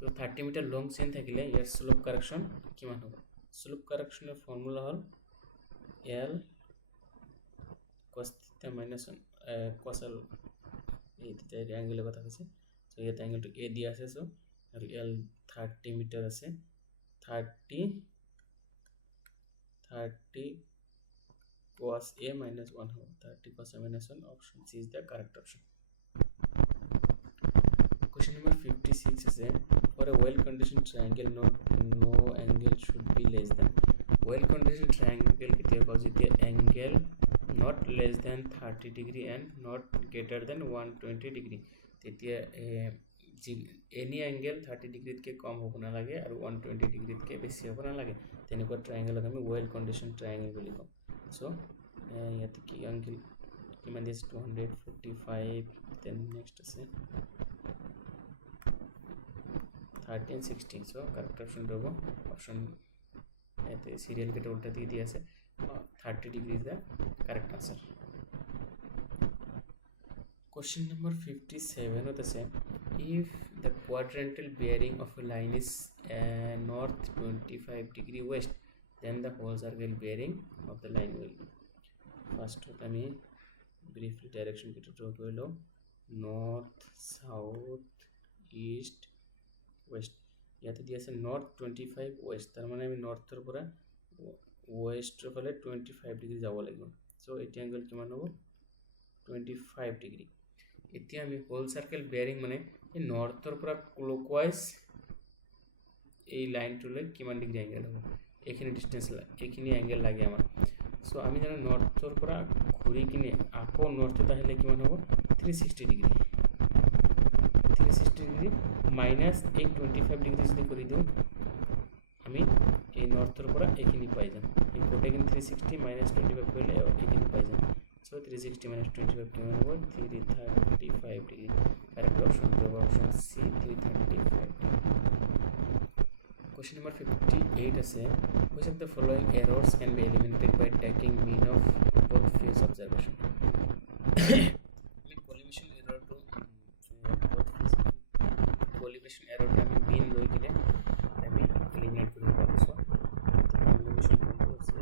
तो 30 metre long chain থাকিলে ইয়ার slope correction কিমান হবে slope কারেকশনের formula হল L cos θ minus 1 cos L এই থিটা এর অ্যাঙ্গেলের কথা আছে so এটা অ্যাঙ্গেলটো A দিয়া আছে সো আর L 30 মিটার আছে 30 cos A minus 1 হবে 30 cos A minus 1 option C is the correct option. Question number 56 is for a well conditioned triangle no angle should be less than well conditioned triangle কেতিয়া কয় যেতিয়া angle not less than 30 degree and not greater than 120 degree তেতিয়া any angle 30 degree কে কম হ'ব না লাগে আৰু 120 degree কে বেছি হ'ব না লাগে তেনেকুৱা triangle আমি well conditioned triangle বুলি কম so ইয়াতে কি angle কিমান দিছে 245 then next আছে 30 and 16 so correct option hobo option ete serial ke ulta diye diya ase 30 degree is the correct answer. Question number 57 hote ase if the quadrantal bearing of a line is north 25 degree west then the whole circle bearing of the line will be first ami briefly direction ke draw korilo north south east west ইয়াতে দি আছে north 25 West তার মানে আমি নৰ্থৰ পৰা ওয়েস্টৰ ফালে 25 degree যাব লাগিব so এই অ্যাঙ্গেল কিমান হ'ব 25 ডিগ্ৰী এতিয়া আমি হোল সাৰ্কেল বেয়াৰিং মানে এই নৰ্থৰ পৰা ক্লকৱাইজ এই লাইনটোলৈ কিমান ডিগ্ৰী অ্যাঙ্গেল হ'ব এইখিনি ডিসটেন্স এইখিনি অ্যাঙ্গেল লাগে আমাৰ সো আমি জানো নৰ্থৰ পৰা ঘূৰি কিনে আকৌ নৰ্থত আহিলে কিমান হ'ব 360 ডিগ্ৰী 360 ডিগ্ৰী minus 825 degree যদি কৰি দিও আমি এই নৰ্থৰ পৰা এইখিনি পাই যাম এই কোটেকিন 360 minus 25 কৰিলে এইখিনি পাই যাম সো 360 minus 25 কিমান হ'ব 335 degree correct option হবে option C 335 question number 58 আছে which of the following errors can be eliminated by taking mean of both phase observation collimation error to collimation error টা আমি mean লৈ কিনে আমি eliminate কৰিব পাৰো সো collimation কোনটো আছে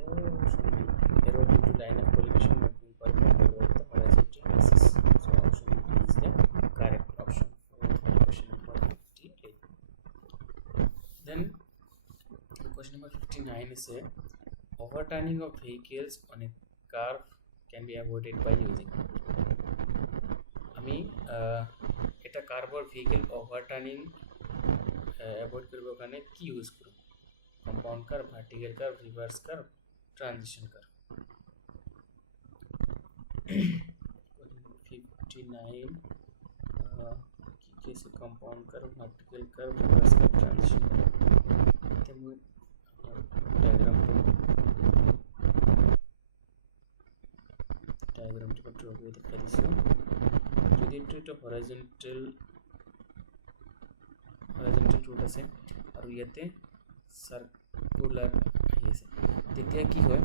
error due to line of collimation not being performed over the horizontal axis so option B is the correct option for question number 58 then question number 59 is overturning of vehicles on a curve can be avoided by using আমি এটা কার্বর vehicle ওভারটার্নিং avoid কৰিব কাৰণে কি use কৰোঁ compound curve vertical curve reverse curve transition curve 59 কি আছে compound curve vertical curve reverse curve transition curve এতে মই ডায়াগ্রামটো ড্ৰ কৰি দেখাই দিছোঁ যদি এটা হৰাইজন্টাল ৰুট আছে আৰু ইয়াতে সাৰ্কুলাৰ আহি আছে তেতিয়া কি হয়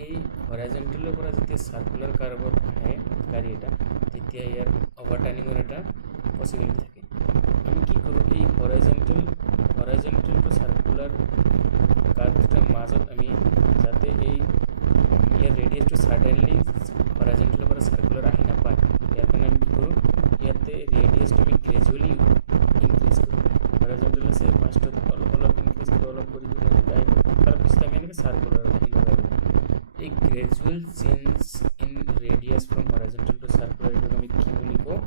এই হৰাইজন্টালৰ পৰা যেতিয়া সাৰ্কুলাৰ কাৰ্ভৰ আহে গাড়ী এটা তেতিয়া ইয়াৰ ওভাৰটাৰ্নিংৰ এটা পসিবিলিটি থাকে আমি কি কৰোঁ এই হৰাইজন্টাল টু সাৰ্কুলাৰ কাৰ্ভটাৰ মাজত আমি যাতে এই ইয়াৰ ৰেডিয়াসটো সাডেনলি হৰাইজন্টালৰ পৰা সাৰ্কুলাৰ আহি নাপায় ইয়াৰ কাৰণে আমি কি কৰোঁ ইয়াতে ৰেডিয়াসটো আমি গ্ৰেজুৱেলি ইনক্ৰিজ কৰোঁ হৰাইজন্টাল আছে ফাৰ্ষ্টত অলপ ইনক্ৰিজ কৰি অলপ কৰি দিওঁ তাৰপিছত আমি এনেকৈ সাৰ্কুলাৰ আহি লগাই দিওঁ এই gradual change in radius from horizontal to circular এইটোক আমি কি বুলি কওঁ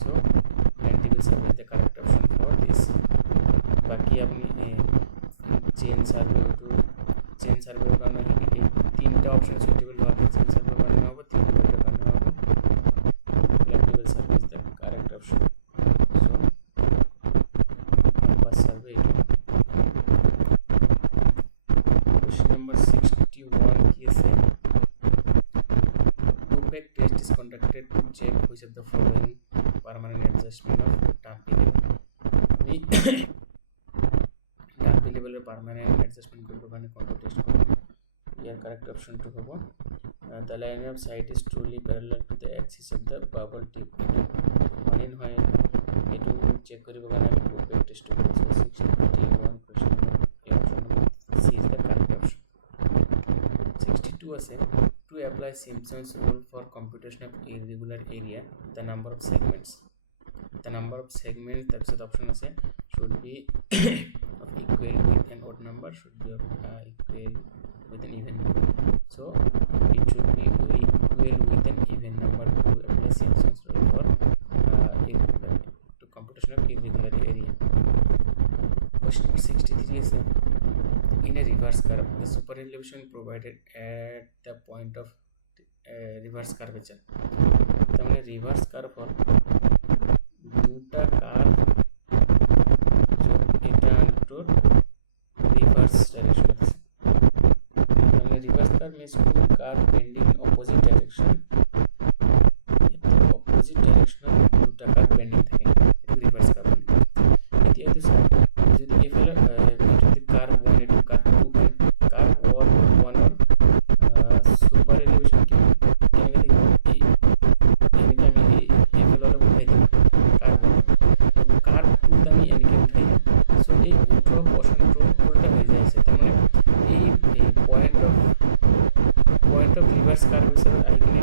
So lentible survey is the correct option for this. বাকি আপনি চেন সার্ভে কারণে এই তিনটা অপশন সুইটেবল হবে। চেন সার্ভে বানানো হবে, তিনটা বানানো হবে। lentible survey is the correct option. So compass survey. Question number 61 is a two-peg test is conducted to check which of the following permanent adjustment of dumping level. আমি dumping level এর permanent adjustment করব, মানে control test করব। Here correct option to হবে the line of sight is truly parallel to the axis of the bubble tip. অনিন হয় এটু check করিব কারণে আমি two-peg test করব। So 61 question number option number C is the correct option. 62 আছে to apply Simpson's rule for computation of irregular area, the number of segments তাৰপিছত option আছে should be of equal with an odd number, should be of equal with an even number. So it should be equal with an even number to apply Simpson's rule for to computation of irregular area. Question number 63 is in a reverse curve, the super elevation provided at the point of reverse curvature. তার মানে reverse curve হল দুটা curve, এটা আনটোর reverse direction আছে। তার মানে reverse curve means two curve bending in opposite direction. Opposite direction দুটা curve bending থাকে, এটা রিভার্স কার্ভ। এতিয়া তো যদি এফালে যদি কার্ভ 1 এটু কার্ভ 2 হয়, কার্ভ 1 এর সুপার এলিভেশন কি কেনে দেখো এই এনিকে আমি এফালে উঠাই দেব কার্ভ 1, তো কার্ভ 2 টা আমি এনিকে উঠাই দেব। সো এই উঠো পোর্শনটো উল্টা হয়ে যায়ছে। তার মানে এই পয়েন্ট অফ রিভার্স কার্ভ হিসাবে আই কিনে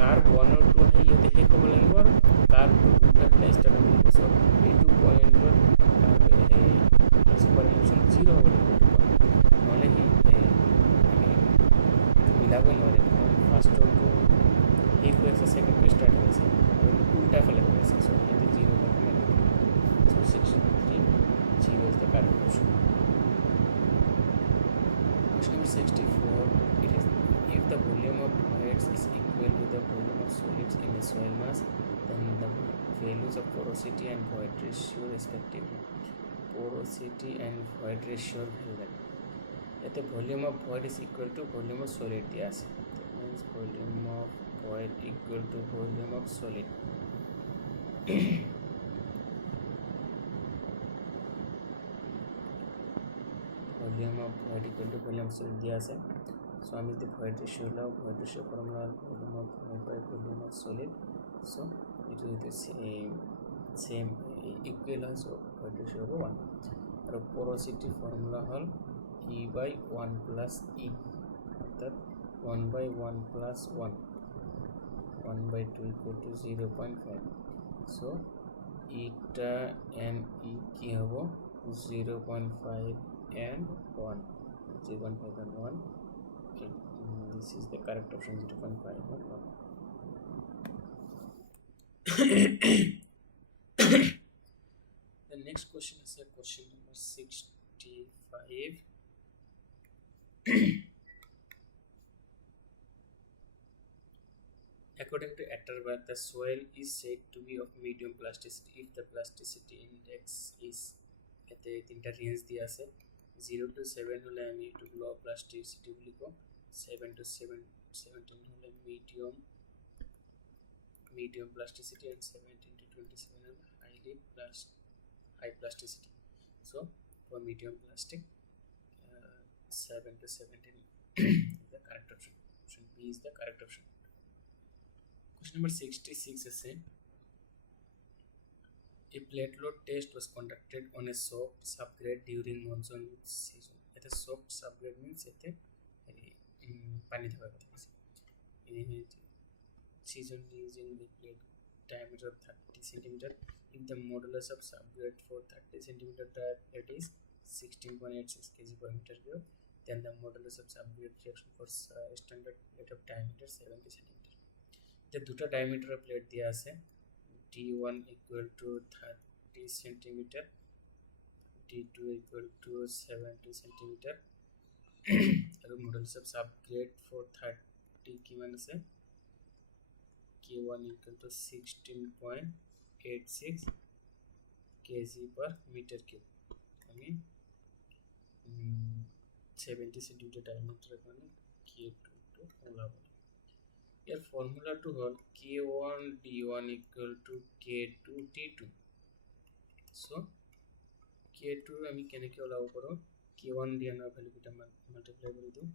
কার্ভ 1 আর 2 আহি ইয়াতে শেষ হ'ব লাগিব আৰু কাৰ্ভ 2 উঠা প্লাই স্টাৰ্ট হ'ব লাগিব। সো এই 2 পয়েন্টৰ সুপার এলিভেশন 0 হ'ব লাগিব, নহ'লে কি আমি মিলাব নোৱাৰিম। ফাৰ্ষ্টৰটো শেষ হৈ আছে, ছেকেণ্ডটো ষ্টাৰ্ট হৈ আছে আৰু উল্টা ফালে হৈ আছে। সো ইয়াতে 0 পাই লাগিব। So 63 0 is the correct option. Question number 64, it is if the volume of fluids is equal to the volume of solids in a soil mass, then the values of porosity and void ratio respectively. Porosity and void ratio value. If the volume of void is equal to volume of solid, yes, that means volume of void equal to volume of solid. Volume of void equal to volume of solid দিয়া আছে। So আমি যদি void ratio লাও, void ratio formula volume of void by volume of solid, so it is the same equal হয়। So void ratio হবে 1 আর porosity formula hall E by 1 plus E, অর্থাৎ 1 by 1 plus 1, 1 by 2 equal to 0.5. so eta and E কি হবে 0.5 and 1, 0.5 and 1. This is the correct option, 0.5 and 1. The next question is a question number 65. According to Atterberg, the soil is said to be of medium plasticity if the plasticity index is at the তিনটা range দিয়ে আছে 0 to 7 হলে আমি একটু লো plasticity লিখব, 7 to 17 হলে medium plasticity, and 17 to 27 হলে high plasticity. So for medium plastic 7 to 17 is the correct option. Option B is the correct option. Question number 66 is a plate load test was conducted on a soaked subgrade during monsoon season. It is soaked subgrade means it pani dhaba kotha hoise. Season using the plate diameter of 30 cm. If the modulus of subgrade for 30 cm plate is 16.86 kg per meter cube, then the modulus of subgrade reaction for standard plate of diameter 70 cm. এতিয়া দুটা ডায়ামিটাৰৰ plate দিয়া আছে D1 equal to 30 centimeter, D2 equal to 70 centimeter আৰু models of subgrade for 30 কিমান আছে K1 equal to 16.86 kg per meter cube আমি 70 centimeter diameter কাৰণে K2 টো ওলাব ইয়াৰ ফৰ্মুলাটো হ'ল K1 D1 equal to K2 D2 so K2 আমি কেনেকৈ ওলাব পাৰোঁ K1 দিয়ানৰ ভ্যালু কিটা মাল্টিপ্লাই কৰি দিওঁ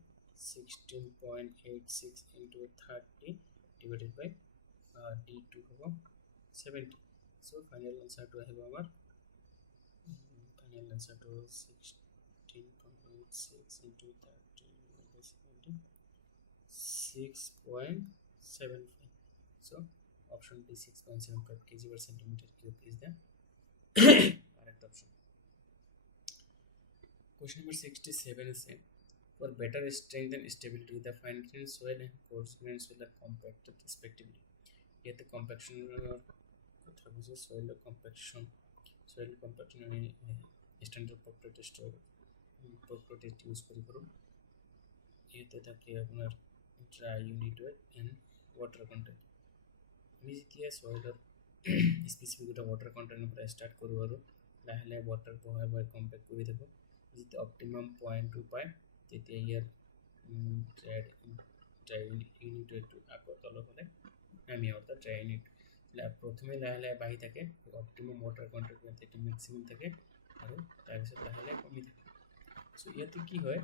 16.86 into 30 divided by D2 হ'ব 70 so final answer to আহিব আমাৰ final answer to 16.86 into 30 divided by 70 6.75 so option D 6.75 kg per centimeter cube is the correct option. Question number 67 is saying for better strength and stability the fine grained soil and coarse grained soil are compacted respectively. Here the compaction কথা বুঝে soil compaction আমি standard property use করি করো এতে থাকে আপনার dry unit weight and water content আমি যেতিয়া soilৰ specific এটা water content পৰা start কৰো আৰু লাহে লাহে water বহাই বহাই compact কৰি থাকো যেতিয়া optimum point টো পায় তেতিয়া ইয়াৰ dry unit weight টো আকৌ তলফালে নামি অৰ্থাৎ dry unit প্ৰথমে লাহে লাহে বাঢ়ি থাকে optimum water content যেতিয়া maximum থাকে আৰু তাৰপিছত লাহে লাহে কমি থাকে so ইয়াতে কি হয়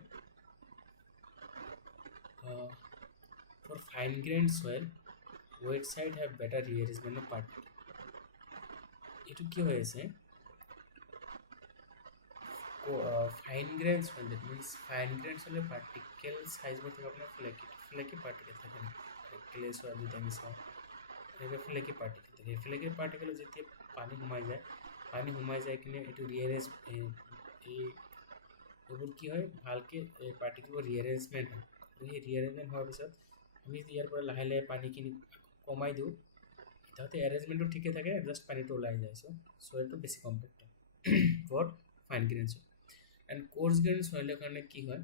for fine grained soil wet side have better rearrangement of particle etu ki hoyese fine grained soil that means fine grained soil particle size bor thake apnar flaky particle thake na clay soil jodi ami sao ege flaky particle jeti pani humai jay kine etu rearrange ebor ki hoy bhalke particle rearrangement hoy এই rearrangement হওয়ার পিছত আমি ইয়াৰ পৰা লাহে লাহে পানীখিনি কমাই দিওঁ তাতে অ্যারেঞ্জমেন্টটো ঠিকে থাকে জাস্ট পানীটো ওলাই যায় সো সয়েলটো বেছি কম্পেক্ট হয় for fine grain soil and coarse grain সয়েলৰ কাৰণে কি হয়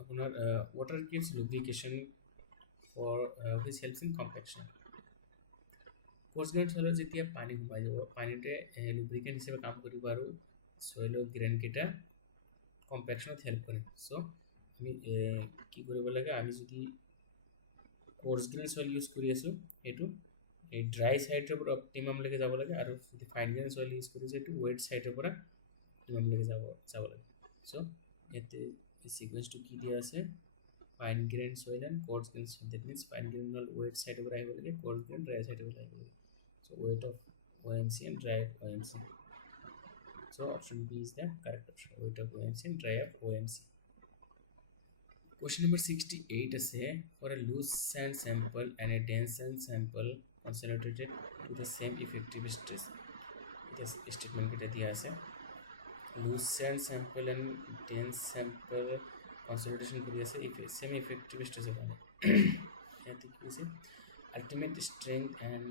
আপোনাৰ water gives lubrication for which helps in compaction coarse grain সয়েলত যেতিয়া পানী সোমাই যাব পানীতে লুব্ৰিকেন্ট হিচাপে কাম কৰিব আৰু সয়েলৰ গ্ৰেইন কেটা কম্পেকশনত হেল্প কৰে সো আমি কি কৰিব লাগে আমি যদি কোৰ্স গ্ৰেইন সয়েল ইউজ কৰি আছো এটো এই ড্ৰাই সাইডৰ পৰা অপটিমাম লৈকে যাব লাগে আৰু যদি ফাইন গ্ৰেইন সয়েল ইউজ কৰিছে এটো ওয়েট সাইডৰ পৰা অপটিমাম লৈকে যাব লাগে সো এতে এই সিকোয়েন্সটো কি দিয়া আছে fine grain soil and coarse grain soil that means fine grain হল ওয়েট সাইডৰ পৰা আহিব লাগে কোৰ্স গ্ৰেইন ড্ৰাই সাইডৰ পৰা আহিব লাগে so weight of OMC and dry of OMC so option B is the correct option weight of OMC and dry of OMC. Question number 68 is for a loose sand sample and a dense sand sample consolidated to the same effective stress. This statement kita diya ase loose sand sample and dense sample consolidation kori ase if same effective stress ekane yate ki ase ultimate strength and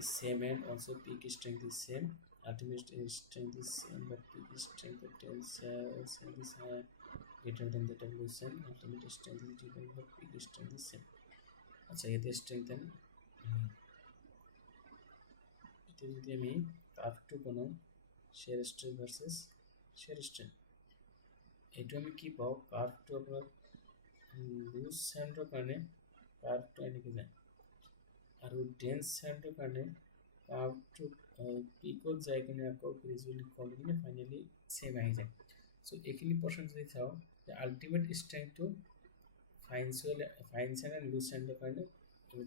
is same and also peak strength is same ultimate strength is same but peak strength of tensile is greater than that of loose sand ultimate strength is different but peak strength is same acha yete strength and ete jodi ami curve to banao shear stress versus shear strain etu ami ki pao curve to apnar loose sand ro karone curve to enike jay aru dense sand ro karone curve to peak ot jay kine ako gradually come kine finally same ahi jay so ekhini portion jodi chao the ultimate strength to fine sand and loose sand karone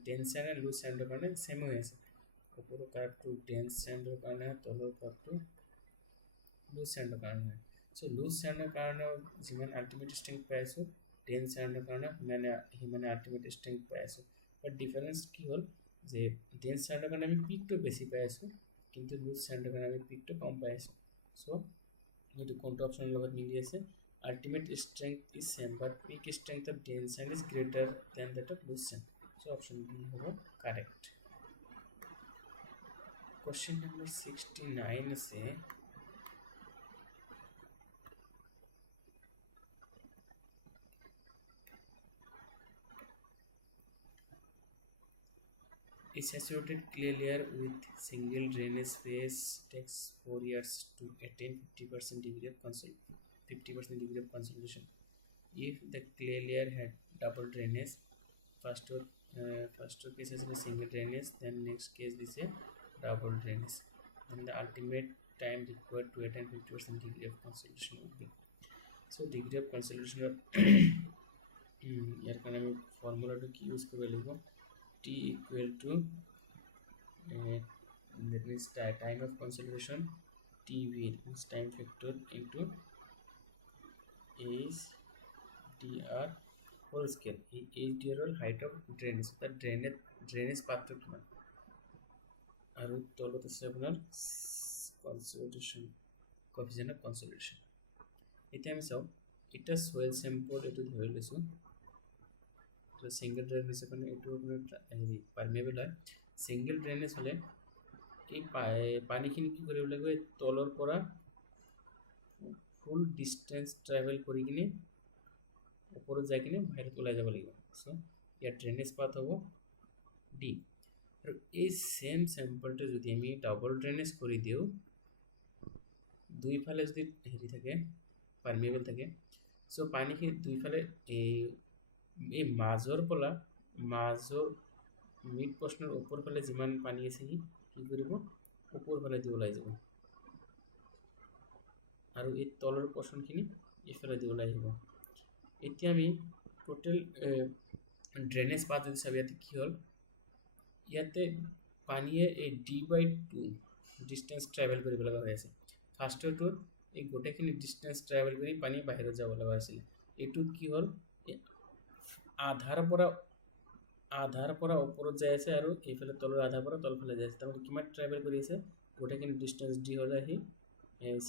dense sand and loose sand karone same hoye ase upor curve to dense sand karone tolor curve to loose sand karone so loose sand karone jiman ultimate strength pai aso dense sand karone himane ultimate strength pai aso but difference ki hol je dense sand karone ami peak to beshi pai aso kintu loose sand karone ami peak to kom pai aso so etu konto option logot mili ase ultimate strength is same but peak strength of dense sand is greater than that of loose sand So option B होगा correct. Question number 69 say a saturated clay layer with single drainage phase takes 4 years to attain 50% degree of 50% degree of consolidation. If the clay layer had double drainage, first case is a single drainage, then next case is a double drainage, then the ultimate time required to attain 50% degree of consolidation would be. So degree of consolidation ইয়ার কারণে আমি ফর্মুলাটা কি use করবে লিখব t equal to that means time of consolidation tv means time factor into hdr whole scale. hdr hall height of drainage, তার drainage পাত্র কিমান আৰু তলত আছে আপোনাৰ consolidation coefficient of consolidation. এতিয়া আমি চাও এটা soil sample এটো ধৰি লৈছো তো সিঙ্গেল ড্ৰেনেজ মানে এটো আপোনাৰ হেৰি পাৰমেবল হয় সিঙ্গেল ড্ৰেনেজ হলে এই পানীখিনি কি কৰিব লাগিব তলৰ পৰা ফুল ডিস্টেন্স ট্ৰাভেল কৰি কিনে ওপৰত যাই কিনে বাহিৰত ওলাই যাব লাগিব সো ইয়াৰ ড্ৰেনেজ পাথ হ'ব ডি আৰু এই সেম স্যাম্পলটো যদি আমি ডাবল ড্ৰেনেজ কৰি দিও দুই ফালে যদি হেৰি থাকে পাৰমেবল থাকে সো পানীখিনি দুই ফালে এই মাজৰ পৰা মাজৰ মিড পোৰ্শনৰ ওপৰ ফালে যিমান পানী আছে কি কৰিব ওপৰ ফালে দি ওলাই যাব আৰু এই তলৰ পোর্শনখিনি ইফালে দি ওলাই যাব এতিয়া আমি টোটাল ড্রেনেজ পাথ যদি চাবি ইয়াতে কি হল ইয়াতে পানীয়ে এই d/2 ডিস্টেন্স ট্রাভেল কৰিব লগা হৈ আছে ফাৰ্ষ্টটো এই গোটেইখিনি ডিস্টেন্স ট্ৰাভেল কৰি পানী বাহিৰত যাব লগা হৈছিল এটো কি হল আধাৰ পৰা ওপৰত যাই আছে আৰু এইফালে তলৰ আধাৰ পৰা তলফালে যাই আছে তাৰমানে কিমান ট্ৰাভেল কৰি আছে গোটেইখিনি ডিস্টেন্স d হলে আহি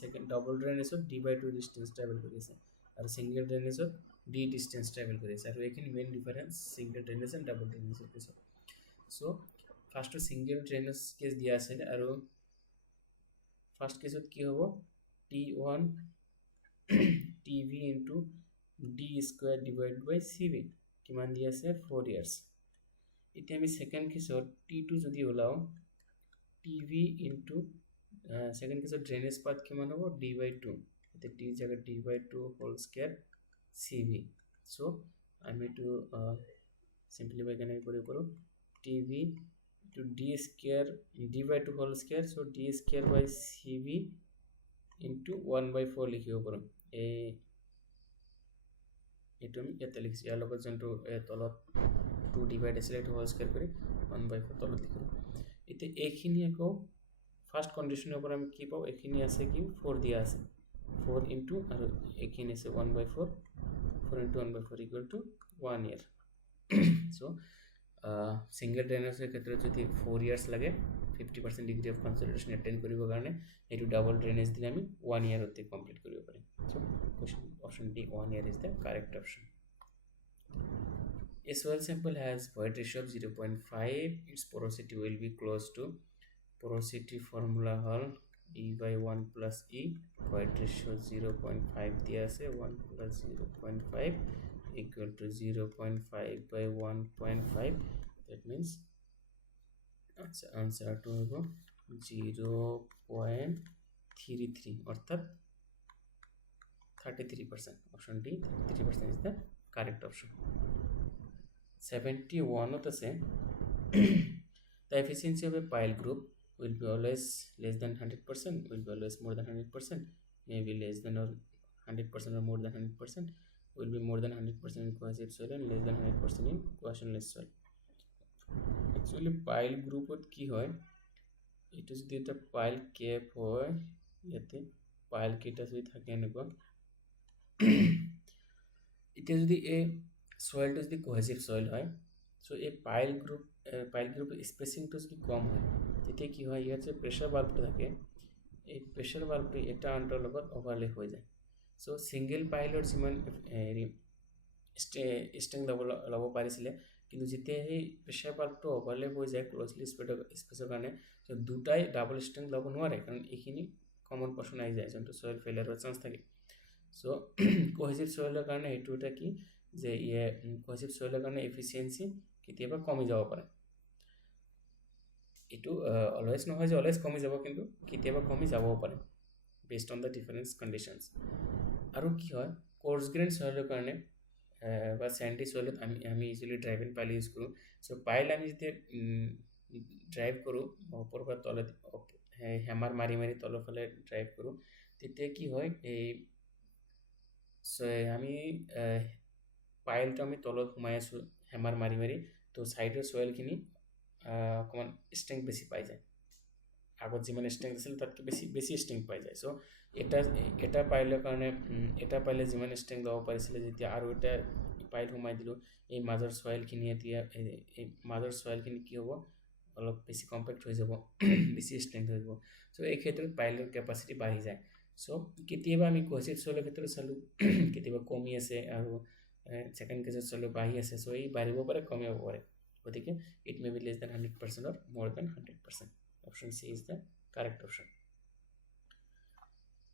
সেকেন্ড ডাবল ড্ৰেনেজত d/2 ডিস্টেন্স ট্ৰাভেল কৰি আছে আৰু সিঙ্গেল ড্ৰেনেজত d ডিস্টেন্স ট্ৰাভেল কৰি আছে আৰু এইখিনি main difference single drainage and double ড্ৰেনেজৰ কেছত so first single drainage case দিয়া আছে আৰু ফার্স্ট কেছত কি হ'ব t1 tv into d square divided by cv কিমান দিয়া আছে 4 years এতিয়া আমি সেকেন্ড কেছত t2 যদি ওলাও tv into সেকেন্ড কেছত ড্রেনেজ পাথ কিমান হ'ব d/2 এতে d জায়গা d/2 whole square cv so আমি তো সিম্পলিফাই কেনে কৰিব পাৰো tv to d square d/2 whole square so d square by cv into 1/4 লিখিব পাৰো এটো আমি ইয়াতে লিখিছো ইয়াৰ লগত যোনটো তলত 2 ডিভাইড আছে এটো হোল স্কয়াৰ কৰি 1/4 তলত লিখিলো এতিয়া এইখিনি আকৌ ফাৰ্স্ট কন্ডিশনৰ পৰা আমি কি পাও এইখিনি আছে কি 4 দিয়া আছে 4 into আৰু এইখিনি আছে 1/4 4 into 1/4 equal to 1 year so single ড্ৰেনেজৰ ক্ষেত্ৰত যদি 4 years লাগে 50% ডিগ্ৰী অফ কনসলিডেশন অ্যাটেইন কৰিবৰ কাৰণে এটো ডাবল ড্ৰেনেজ দিলে আমি 1 year অতে কমপ্লিট কৰিব পাৰিম so question option D 1 year is the correct option. A soil sample has void ratio of 0.5. Its porosity will be close to porosity formula hol E/1 plus E. Void ratio 0.5 दिया से 1 plus 0.5 equal to 0.5 by 1.5. That means answer to होगा 0.33 अर्थात 33%. Option D 33% is the correct option. 71 होता से the efficiency of a pile group will be always less than 100%, will be always more than 100%, maybe less than or 100% or more than 100%, will be more than 100% in cohesive soil and less than 100% in cohesionless soil. Actually pile group what ki hoy it is the pile cap hoy yate pile keta jodi thake eneko it is the a soil to the cohesive soil hoy so a pile group spacing to যদি কম হয় তেতিয়া কি হয় ইয়াতে pressure বাল্বটো থাকে এই pressure বাল্বটো এটা আন্টাৰ লগত ওভাৰলে হৈ যায় সো সিঙ্গেল পাইলৰ যিমান ষ্টেং ল'ব পাৰিছিলে কিন্তু যেতিয়া সেই প্ৰেছাৰ বাল্বটো অভাৰলেপ হৈ যায় ক্লজলি স্পেচৰ কাৰণে, তো দুটাই ডাবল ষ্ট্ৰেংথ ল'ব নোৱাৰে, কাৰণ এইখিনি কমন পৰ্চন আহি যায় যোনটো ছইল ফেইলাৰৰ চান্স থাকে। চ' কোহেচিভ ছইলৰ কাৰণে এইটো এটা কি যে কোহেচিভ ছইলৰ কাৰণে এফিচিয়েঞ্চি কেতিয়াবা কমি যাব পাৰে। এইটো অলৱেজ নহয় যে অলৱেজ কমি যাব, কিন্তু কেতিয়াবা কমি যাবও পাৰে based on the difference conditions. আৰু কি হয় কোৰ্ছ গ্ৰেইন ছইলৰ কাৰণে বা চেণ্ডি ছইলত আমি ইউজুৱেলি ড্ৰাইভ এণ্ড পাইল ইউজ কৰোঁ। চ' পাইল আমি যেতিয়া ড্ৰাইভ কৰোঁ ওপৰৰ পৰা তলত হেমাৰ মাৰি মাৰি তলৰ ফালে ড্ৰাইভ কৰোঁ, তেতিয়া কি হয় আমি পাইলটো আমি তলত সোমাই আছোঁ হেমাৰ মাৰি মাৰি, তো ছাইডৰ ছইলখিনি অকণমান ষ্ট্ৰেংথ বেছি পাই যায়, আগত যিমান ষ্ট্ৰেংথ আছিল তাতকৈ বেছি ষ্ট্ৰেংথ পাই যায়। চ' এটা পাইলৰ কাৰণে এটা পাইলে যিমান ষ্ট্ৰেংথ ল'ব পাৰিছিলে, যেতিয়া আৰু এটা পাইল সোমাই দিলোঁ, এই মাজৰ ছইলখিনি এতিয়া এই মাজৰ ছইলখিনি কি হ'ব অলপ বেছি কম্পেক্ট হৈ যাব, বেছি ষ্ট্ৰেংথ হৈ যাব। চ' এই ক্ষেত্ৰত পাইলৰ কেপাচিটি বাঢ়ি যায়। চ' কেতিয়াবা আমি কোহেচিভ ছইলৰ ক্ষেত্ৰত চালোঁ কেতিয়াবা কমি আছে, আৰু ছেকেণ্ড কেছত চালোঁ বাঢ়ি আছে। চ' এই বাঢ়িব পাৰে কমিব পাৰে, গতিকে it may be less than 100% or more than 100%. Option C is the correct option.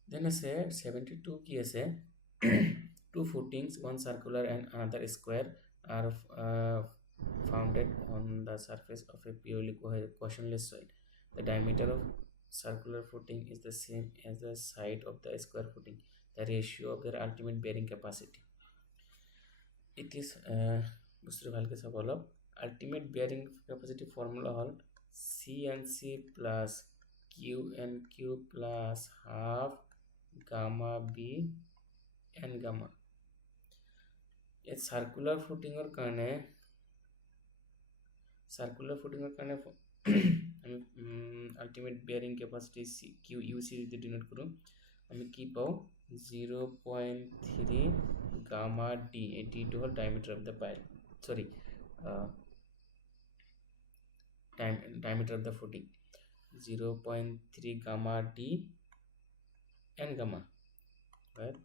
Then আছে 72 কি আছে two footings, one circular and another square are founded on the surface of a purely questionless soil. The diameter of circular footing is the same as the side of the square footing. The ratio of their ultimate bearing capacity. It is বস্তুটো ভালকৈ চাব অলপ। Ultimate bearing capacity formula হ'ল CNC plus QNQ plus half gamma B N gamma. এই circular ফুটিঙৰ কাৰণে আমি ultimate bearing capacity QUC যদি ডিনোট কৰোঁ, আমি কি পাওঁ 0.3 গামা ডি। এই ডিটো হ'ল ডায়ামিটাৰ অফ দ্য পাইল, সৰি diameter of the footing, 0.3 gamma d and gamma, where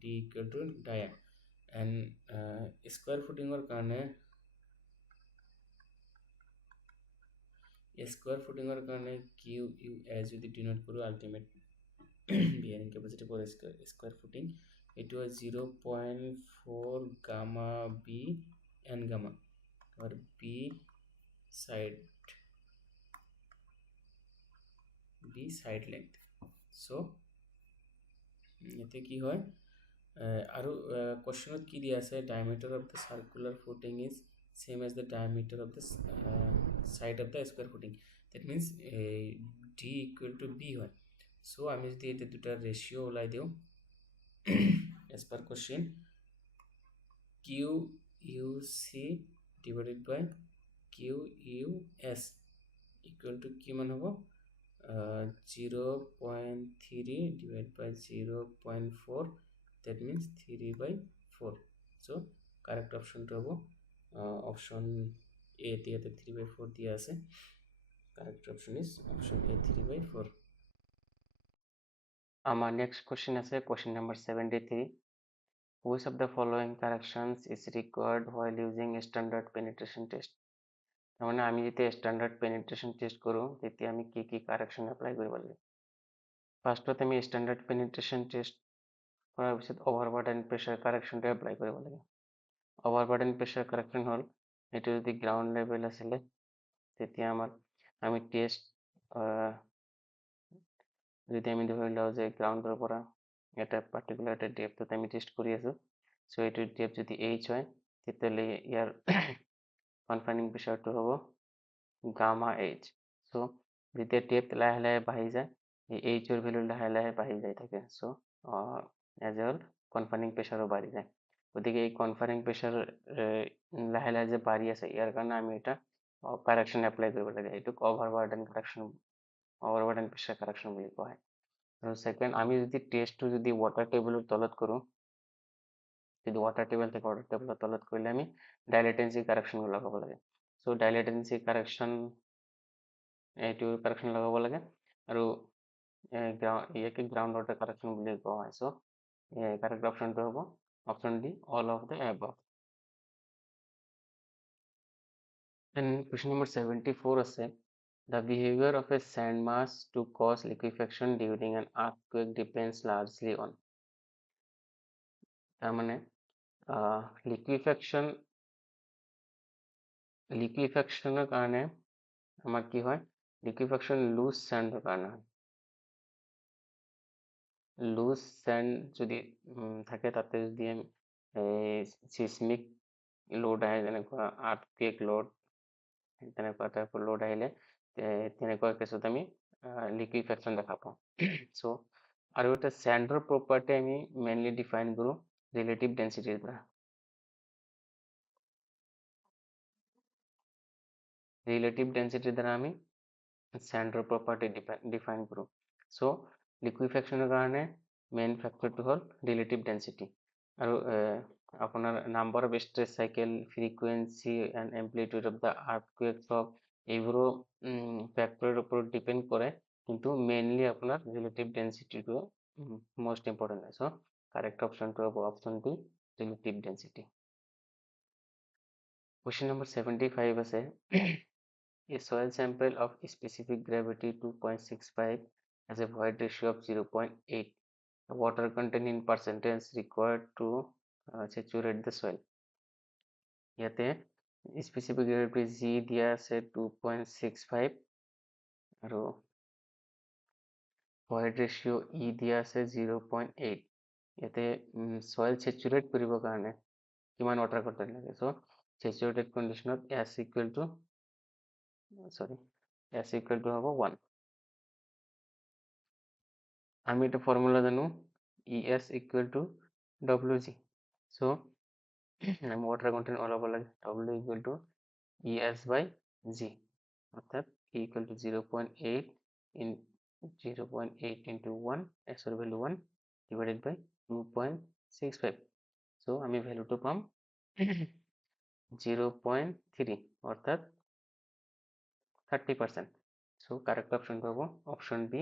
d equal to dia, and square footing or karne QU as you denote karo ultimate bearing capacity for square footing, it was 0.4 gamma b and gamma, or b side length. So এতে কি হয় আৰু কোশ্চেনত কি দিয়া আছে, diameter of the circular footing is same as the diameter of the side of the square footing. That means d equal to b হয়। so আমি যদি এটা দুটা রেশিও ওলাই দিও as per question, QUC divided by QUS equal to কিমান হ'ব 0.3 divided by 0.4, that means 3/4. so correct option to hobo option A তে 3/4 দিয়া আছে। correct option is option A 3/4. আমার next question আছে question number 73. Which of the following corrections is required while using standard penetration test? মানে আমি যেতিয়া standard penetration test কৰো তেতিয়া আমি কি কি correction apply কৰিব লাগে। ফাৰ্ষ্টত আমি standard penetration test কৰাৰ পিছত overburden pressure correction টো apply কৰিব লাগে। overburden pressure correction হ'ল এইটো যদি ground level আছিলে তেতিয়া আমি test যদি আমি ধৰি লওঁ যে গ্ৰাউণ্ডৰ পৰা এটা পাৰ্টিকুলাৰ এটা ডেপথত আমি টেষ্ট কৰি আছো, চ' এইটো ডেপথ যদি h হয় তেতিয়াহ'লে ইয়াৰ কনফাইনিং প্ৰেচাৰটো হ'ব গামা h। চ' যেতিয়া ডেপথ লাহে লাহে বাঢ়ি যায় এই h ৰ ভেলু লাহে লাহে বাঢ়ি যাই থাকে, চ' এজ এ হ'ল কনফাইনিং প্ৰেচাৰো বাঢ়ি যায়। গতিকে এই কনফাইনিং প্ৰেচাৰ লাহে লাহে যে বাঢ়ি আছে ইয়াৰ কাৰণে আমি এটা কাৰেকশ্যন এপ্লাই কৰিব লাগে, এইটোক overburden pressure correction বুলি কোৱা হয়। আৰু সেকেন্ড আমি যদি টেষ্টটো যদি ওয়াটাৰ টেবুলৰ তলত কৰোঁ, যদি ওয়াটাৰ টেবুল থাকে ওয়াটাৰ টেবুলৰ তলত কৰিলে আমি ডাইলেটেন্সি কাৰেকশ্যন লগাব লাগে। চ' ডাইলেটেন্সি কাৰেকশ্যন এইটো কাৰেকশ্যন লগাব লাগে, আৰু ইয়াকে গ্ৰাউণ্ড ওয়াটাৰ কাৰেকশ্যন বুলি কোৱা হয়। চ' কাৰেক্ট অপশ্যনটো হ'ব option D, all of the above. And question number 74 আছে, the behavior of a sand mass to cause liquefaction during an earthquake depends largely on, তার মানে লিকুইফেকশনের কারণে আমার কি হয়, লিকুইফেকশন লুজ স্যান্ডের কারণে হয়। লুজ স্যান্ড যদি থাকে তাতে যদি চিচমিক লোড আহে, যেনেকুৱা আৰ্থকুৱেক লোড, তেনেকুৱা টাইপৰ লোড আহিলে তেনেকুৱা কেছত আমি লিকুইফেকশন দেখা পাওঁ। চ' আৰু এটা স্যান্ডৰ প্ৰপাৰ্টি আমি মেইনলি ডিফাইন কৰোঁ ৰিলেটিভ ডেন্সিটিৰ পৰা। ৰিলেটিভ ডেন্সিটিৰ দ্বাৰা আমি স্যান্ডৰ প্ৰপাৰ্টি ডিফাইন কৰোঁ। চ' লিকুইফেকশনৰ কাৰণে মেইন ফেক্টৰটো হ'ল ৰিলেটিভ ডেন্সিটি। আৰু আপোনাৰ number of stress cycle, frequency and amplitude of the earthquakes হওক, এইবোৰো ফেক্টৰৰ ওপৰত ডিপেণ্ড কৰে, কিন্তু মেইনলি আপোনাৰ ৰিলেটিভ ডেন্সিটিটো most important হয়। চ' কাৰেক্ট অপশ্যনটো হ'ব option B, relative density. Question number 75 আছে, a soil sample of specific gravity 2.65 has a void ratio of 0.8. The water content in percentage required to saturate the soil. ইয়াতে specific gravity G দিয়া আছে 2.65 আৰু void ratio E দিয়া আছে 0.8. ইয়াতে soil saturate কৰিবৰ কাৰণে কিমান water content লাগে? So saturated condition of S equal to হ'ব 1. আমি এটা ফর্মুলা জানো, ES equal to WG. So আমি water content ওলাব লাগে W equal to ES by G, অর্থাৎ E equal to 0.8 in 0.8 into 1, S এর value 1 divided by 2.65. So আমি ভ্যালুটো পাম 0.3, অর্থাৎ 30%. So correct option পাবো option B,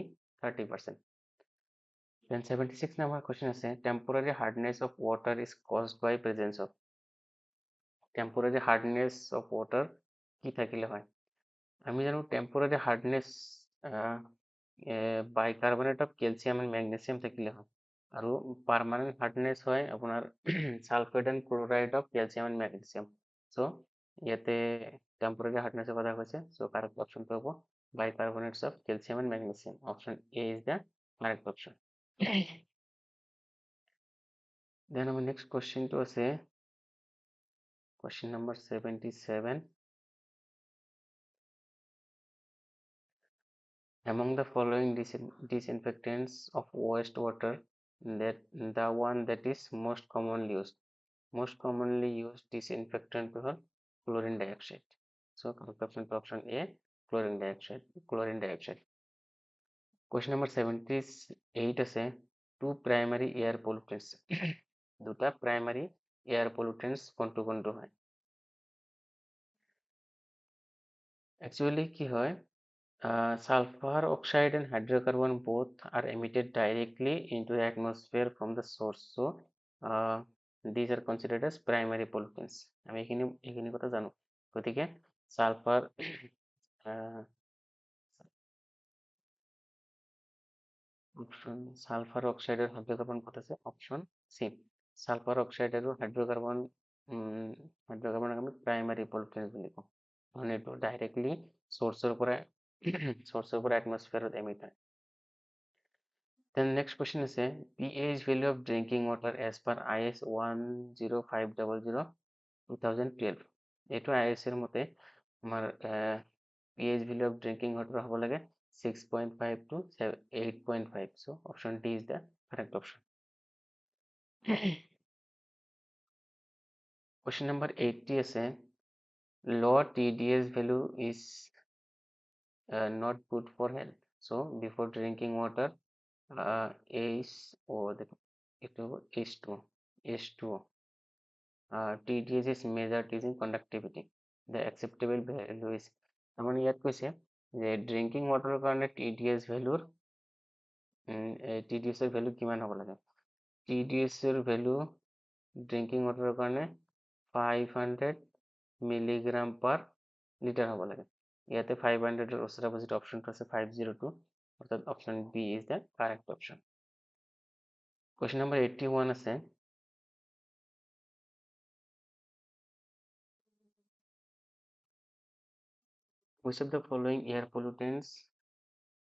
30%. Then 76 number question আছে, temporary hardness of water is caused by presence of. Temporary hardness of water কি থাকিলে হয়? আমি জানো temporary hardness bicarbonate of calcium and magnesium থাকিলে হয়, আৰু পাৰ্মানেন্ট হাৰ্ডনেস হয় আপোনাৰ sulphate and chloride of calcium and magnesium. So ইয়াতে টেম্পোরারি হার্ডনেসের কথা কৈছে। সো কারেক্ট অপশনটো হ'ব bicarbonates of calcium and magnesium, option A is the correct option. Then আমাৰ নেক্সট কোৱেশ্চনটো আছে question number 77. Among the following disinfectants of wastewater, that the one that is most commonly used disinfectant to chlorine dioxide. So correct option to option A, chlorine dioxide. Question number 78 আছে, two primary air pollutants. দুটা primary air pollutants কোনটো হয়? Actually কি হয়, sulfur oxide and hydrocarbon both are emitted directly into the atmosphere from the source. So these are considered as primary pollutants. আমি এইখিনি কথা জানো, গতিকে সালফার সালফার অক্সাইড আর হাইড্রোকার্বন কত আছে? অপশন সি, সালফার অক্সাইড আর হাইড্রোকার্বন আমি প্রাইমারি পলিউটেন্ট বুলি কওঁ, কাৰণ এইটো ডাইৰেক্টলি সোর্সের উপরে অ্যাটমসফিয়ারত এমিট হয়। Then next question is a pH value of drinking water as per IS 10500 2012. এইটো IS এর মতে আমার pH value of drinking water হ'ব লাগে 6.5 to 8.5. So option D is the correct option. Question number 80 আছে, low TDS value is not good for health. So before drinking water, H2O. TDS is measured using conductivity. The acceptable value is, আমার ইয়াত কৈছে যে drinking ৱাটাৰৰ কাৰণে TDS এৰ value কিমান হ'ব লাগে? TDS এৰ ভ্যালু ড্ৰিঙ্কিং ওয়াটাৰেৰ কাৰণে 500 মিলিগ্ৰাম পাৰ লিটাৰ হ'ব লাগে। ইয়াতে 500 ওচৰে অপজিট অপশ্যনটো আছে 502, অৰ্থাৎ option B is the correct option. Question number 81 আছে, which of the following air pollutants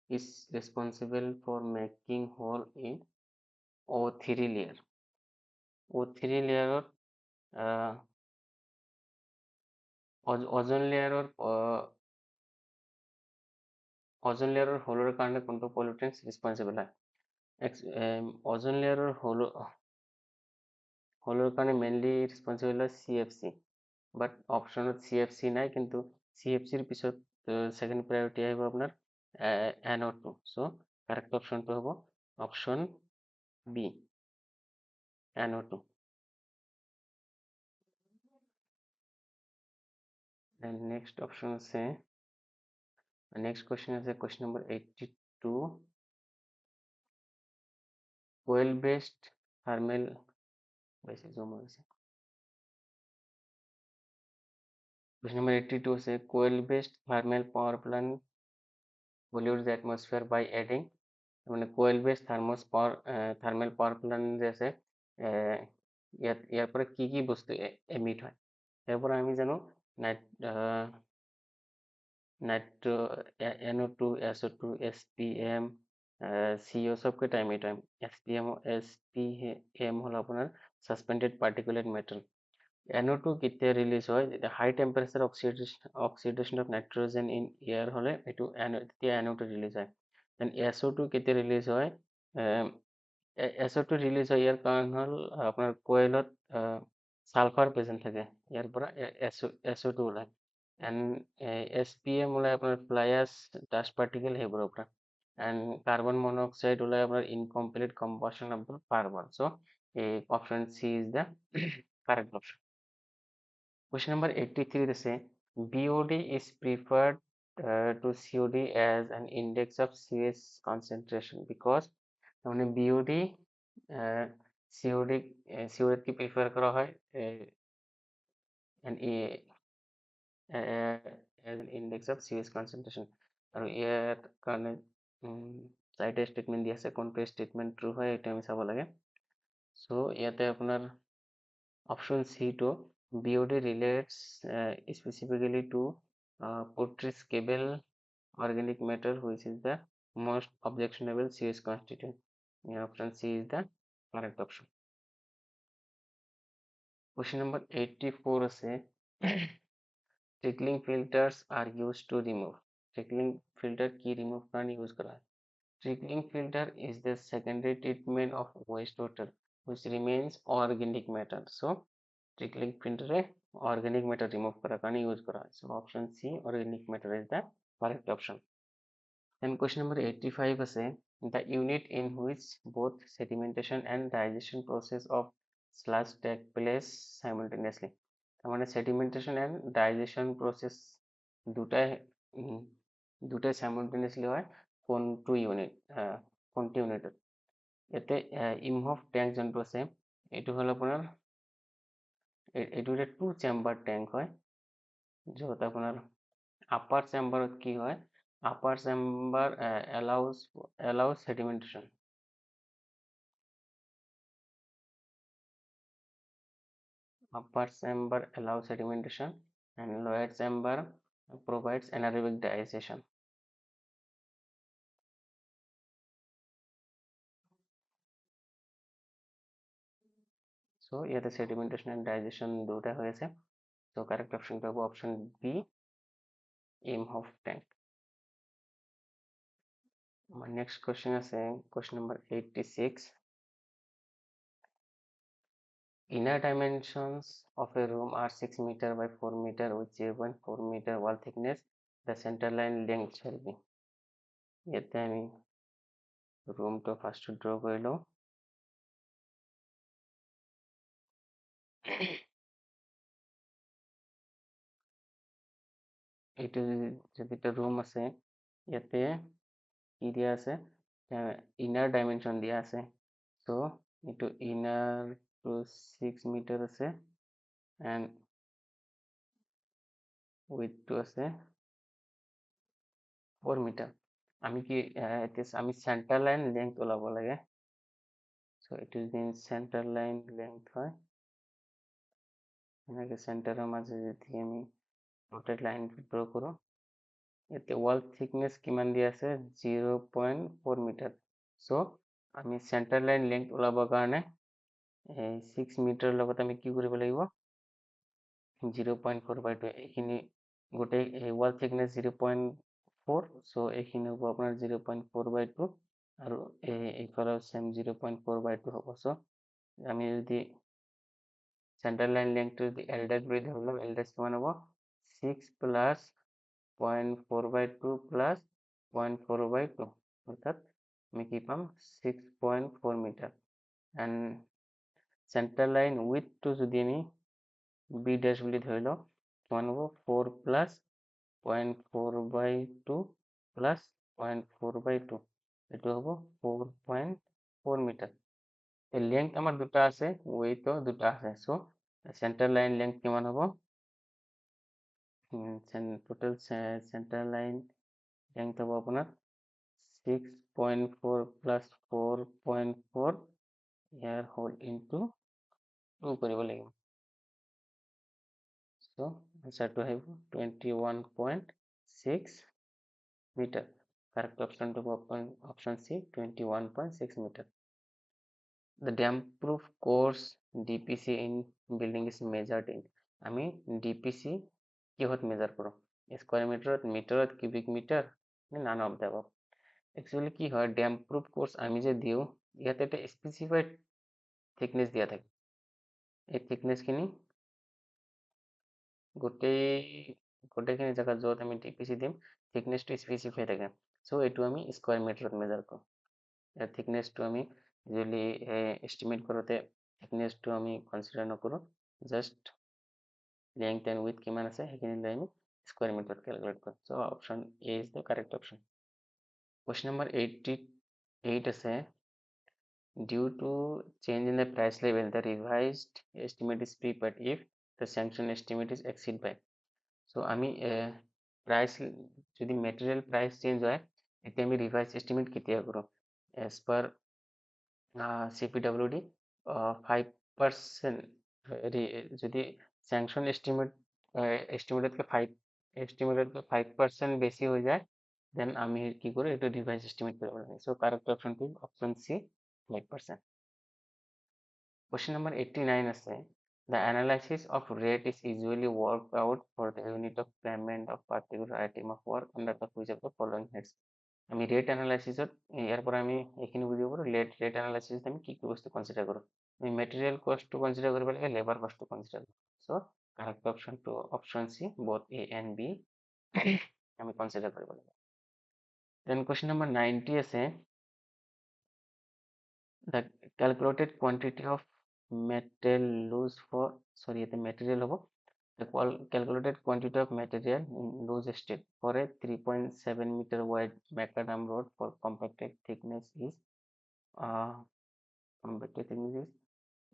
is responsible for making hole in O3 layer? O3 লেয়াৰত অজন লেয়াৰৰ হোলৰ কাৰণে কোনটো পলিউটেন্স ৰেসপন্সিবল হয়? অজন লেয়াৰৰ হোলৰ কাৰণে মেইনলি ৰেসপন্সিবল হয় CFC, বাট অপশ্যনত CFC নাই, কিন্তু CFCৰ পিছত সেকেন্ড প্ৰায়োৰিটি আহিব আপোনাৰ NO2। সো কাৰেক্ট অপশ্যনটো হ'ব option B, NO2। And next option আছে, next question আছে question number 82, coil based thermal question number 82 আছে, coil based thermal power plant pollutes the atmosphere by adding, মানে coil based thermal power plant যে আছে ইয়াৰ পৰা কি কি বস্তু এমিট হয়? ইয়াৰ পৰা আমি জানো nitro, NO2, SO2, SPM, CO সবকেইটা এমিট হয়। SPM হলো আপোনাৰ সাসপেন্ডেড পার্টিকুলেট মেটাল। NO2 কেতিয়া রিলিজ হয়? যেতিয়া high temperature oxidation of nitrogen in air হলে এটু তেতিয়া NO2 রিলিজ হয়। দেন SO2 কেতিয়া রিলিজ হয়? SO2 রিলিজ হয় ইয়াৰ কাৰণ হল আপোনাৰ কোয়েলত সালফাৰ প্ৰেজেন্ট থাকে, ইয়াৰ পৰা SO2 ওলায়। এণ্ড SPM ওলাই আপোনাৰ ফ্লাই এছ ডাষ্ট পাৰ্টিকেল সেইবোৰৰ পৰা। এণ্ড কাৰ্বন মনোক্সাইড ওলাই আপোনাৰ incomplete combustion of the carbon. So option C is the correct option. Question number 83 is say BOD is preferred to COD as an index of CH concentration because BOD COD की prefer करा है and as an index of CH concentration আৰু ইয়াৰ কাৰণে চাৰিটা statement দিয়া আছে, কোনটো statement true হয় এটা আমি চাব লাগে। সো ইয়াতে আপোনাৰ option C to BOD relates specifically to putrescible organic matter which is the most objectionable CH constituent. Option C is the correct option. Question number 84 আছে trickling filters are used to remove, trickling filter কি remove करने use करा है? Trickling filter is the secondary treatment of wastewater which remains organic matter. So trickling filter organic matter remove করার কারণে use করা হয়। So option C organic matter is the correct option. Then question number 85 আছে the unit in which both sedimentation and digestion process of sludge take place simultaneously. তার মানে sedimentation and digestion process দুটাই simultaneously হয় কোনটো unit, কোনটো ইউনিটত? ইয়াতে ইমহফ tank যোনটো আছে এইটো হল আপোনাৰ এইটো এটা 2 চেম্বাৰ ট্যাঙ্ক হয়, য'ত আপোনাৰ আপাৰ চেম্বাৰত কি হয়, upper chamber allows sedimentation, upper chamber allows sedimentation and lower chamber provides anaerobic digestion. So ইয়াতে sedimentation and digestion দুটা হৈ আছে। So correct option পাব option B Imhoff tank. My next question আছে question number 86. Inner dimensions of a room are 6 meter by 4 meter with 0.4 meter wall thickness. The center line length shall be. ইয়াতে আমি roomটো first draw কৰি লওঁ। এইটো যেটা room আছে ইয়াতে কি দিয়া আছে, inner dimension দিয়া আছে। So এইটো inner to 6 meter আছে and উইথটো আছে 4 মিটাৰ। আমি কি আমি চেণ্টাৰ লাইন লেংথ ওলাব লাগে। চ' এইটো যদি চেণ্টাৰ লাইন লেংথ হয়, এনেকৈ চেণ্টাৰৰ মাজে যদি আমি ডটেড লাইন ড্ৰ কৰোঁ, ইয়াতে ৱাল থিকনেছ কিমান দিয়া আছে 0.4 মিটাৰ। চ' আমি চেণ্টাৰ লাইন লেংথ ওলাবৰ কাৰণে 6 মিটাৰ লগত আমি কি কৰিব লাগিব 0.4/2 এইখিনি গোটেই ৱাল থিকনেছ 0.4, চ' এইখিনি হ'ব আপোনাৰ 0.4/2 আৰু এইফালেও চেম 0.4/2 হ'ব। চ' আমি যদি চেণ্টাৰ লাইন লেংথটো যদি এল' বুলি ধৰিলোঁ, এল' কিমান হ'ব 6 প্লাছ 0.4/2 প্লাছ 0.4/2, অৰ্থাৎ আমি কি পাম 6.4 মিটাৰ। এণ্ড চেণ্টাৰ লাইন উইথটো যদি আমি বি ডেছ বুলি ধৰি লওঁ, কিমান হ'ব 4 প্লাছ 0.4/2 প্লাছ 0.4/2, এইটো হ'ব 4.4 মিটাৰ। লেংথ আমাৰ দুটা আছে, ৱেইটো দুটা আছে। চ' চেণ্টাৰ লাইন লেংথ কিমান হ'ব, টোটেল চেণ্টাৰ লাইন লেংথ হ'ব আপোনাৰ 6.4 প্লাছ 4.4 ইয়াৰ হোল ইনটু 2 কৰিব লাগিব। চ' আনচাৰটো আহিব 21.6 মিটাৰ। কাৰেক্ট অপশ্যনটো হ'ব option C 21.6 metre. The damp-proof course DPC in building is measured in. আমি DPC কিহত মেজাৰ কৰোঁ, স্কুৱাৰ মিটাৰত, মিটাৰত, cubic metre, none of the above. Actually কি হয়, ডেম্প-প্ৰুফ কোৰ্স আমি যে দিওঁ, ইয়াতে এটা স্পেচিফাইড থিকনেছ দিয়া থাকে। এই থিকনেছখিনি গোটেইখিনি জেগাত য'ত আমি ডিপিচি দিম, থিকনেছটো স্পেচিফাই থাকে। চ' এইটো আমি স্কুৱাৰ মিটাৰত মেজাৰ কৰোঁ। ইয়াৰ থিকনেছটো আমি ইউজুৱেলি এষ্টিমেট কৰোঁতে থিকনেছটো আমি কনচিডাৰ নকৰোঁ, জাষ্ট লেংথ এণ্ড উইথ কিমান আছে সেইখিনি লৈ আমি স্কুৱাৰ মিটাৰত কেলকুলেট কৰোঁ। So' option A is the correct option. Question number 88 আছে, due to change in the price level, the revised estimate is prepared if the sanction estimate is exceed by. So আমি price যদি material price change হয়, এতে আমি revise estimate কেতিয়া কৰোঁ, as per CPWD 5% যদি sanction এস্টিমেটতকৈ 5% বেছি হৈ যায়, দেন আমি কি কৰোঁ, এইটো ৰিভাইজ এস্টিমেট কৰিব লাগে। চ' কাৰেক্ট অপশ্যনটো অপশ্যন চি 5%। Question number 89 আছে, the analysis of rate is usually worked out for the unit of payment of particular item of work under the which of the following heads. আমি rate এনালাইচিছত ইয়াৰ পৰা আমি এইখিনি বুজিব পাৰোঁ, rate এনালাইচিছত আমি কি কি বস্তু কনচিডাৰ কৰোঁ। আমি মেটেৰিয়েল কষ্টটো কনচিডাৰ কৰিব লাগে, লেবাৰ কষ্টটো কনচিডাৰ কৰোঁ। চ' কাৰেক্ট অপশ্যনটো option C, both A and B আমি কনচিডাৰ কৰিব লাগে। দেন কুৱেশ্যন নম্বৰ 90 আছে, the calculated quantity of material loose for, sorry, the material হ'ব, the calculated quantity of material in loose state for a 3.7 meter wide macadam rod for compacted thickness is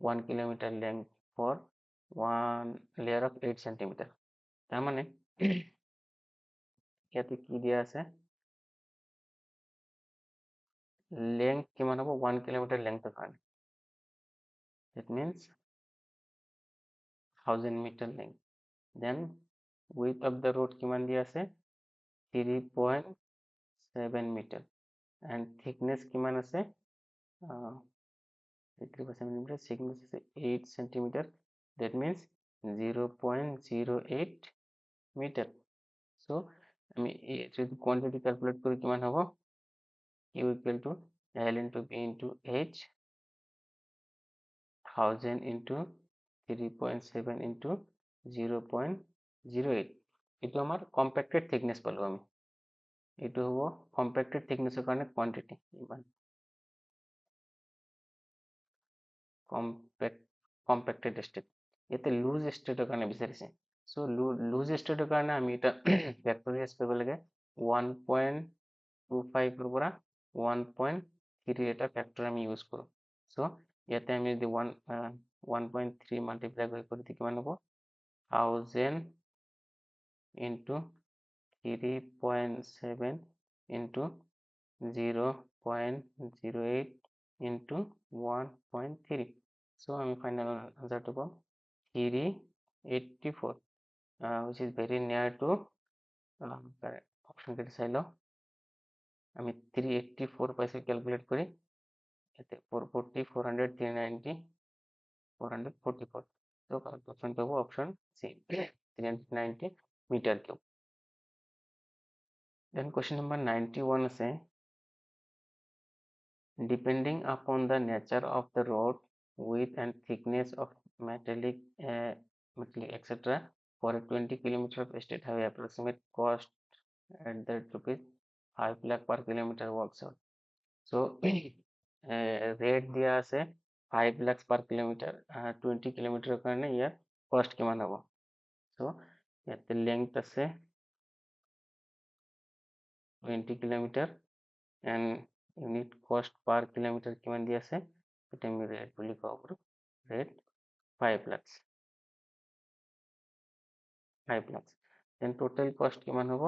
1 kilometer length for one layer of 8 centimeter. তাৰ মানে ইয়াতে কি দিয়া আছে, length কিমান হ'ব 1 kilometre লেংথৰ কাৰণে, that means 1000 meter length. Then width of the road কিমান দিয়া আছে 3.7 meter and thickness কিমান আছে 3.7 meter, thickness is 8 centimeter, that means 0.08 meter. So আমি যদি কোয়ান্টিটি ক্যালকুলেট করি কিমান হ'ব, Q equal to L into B into H, 1000 into 3.7 into 0.08, এইটো আমাৰ কম্পেক্টেড থিকনেছ পালোঁ আমি, এইটো হ'ব কম্পেক্টেড থিকনেছৰ কাৰণে কোৱান্টিটি, ইমান কম্পেক্টেড ষ্টেট। ইয়াতে লুজ ষ্টেটৰ কাৰণে বিচাৰিছে। চ' লুজ ষ্টেটৰ কাৰণে আমি এটা ফেক্টৰাইজ কৰিব লাগে 1.25 পৰা 1.3 এটা ফেক্টৰ আমি ইউজ কৰোঁ। চ' ইয়াতে আমি যদি 1.3 মাল্টিপ্লাই কৰি কিমান হ'ব 1000 into 3.7 into 0.08 into 1.3. So আমি final answer to পাম 384, which is very near to correct. Option কেটে চাই লও আমি 384 পাইছো ক্যালকুলেট করি এতে 440 400 390 444. So correct option পাবো option C 390 meter cube. Then question number 91 আছে depending upon the nature of the rod, width and thickness of metallic, etc. for a 20 kilometer of state have approximate cost at that rupees 5 lakh per kilometer works out. So rate দিয়া আছে 5 lakhs per kilometer, 20 kilometre কাৰণে ইয়াৰ কষ্ট কিমান হ'ব? So ইয়াতে length আছে 20 kilometre and unit cost per kilometer কিমান দি আছে এটা আমি রেট বুলি কব পাৰো rate 5 lakhs 5 lakhs then total cost কিমান হ'ব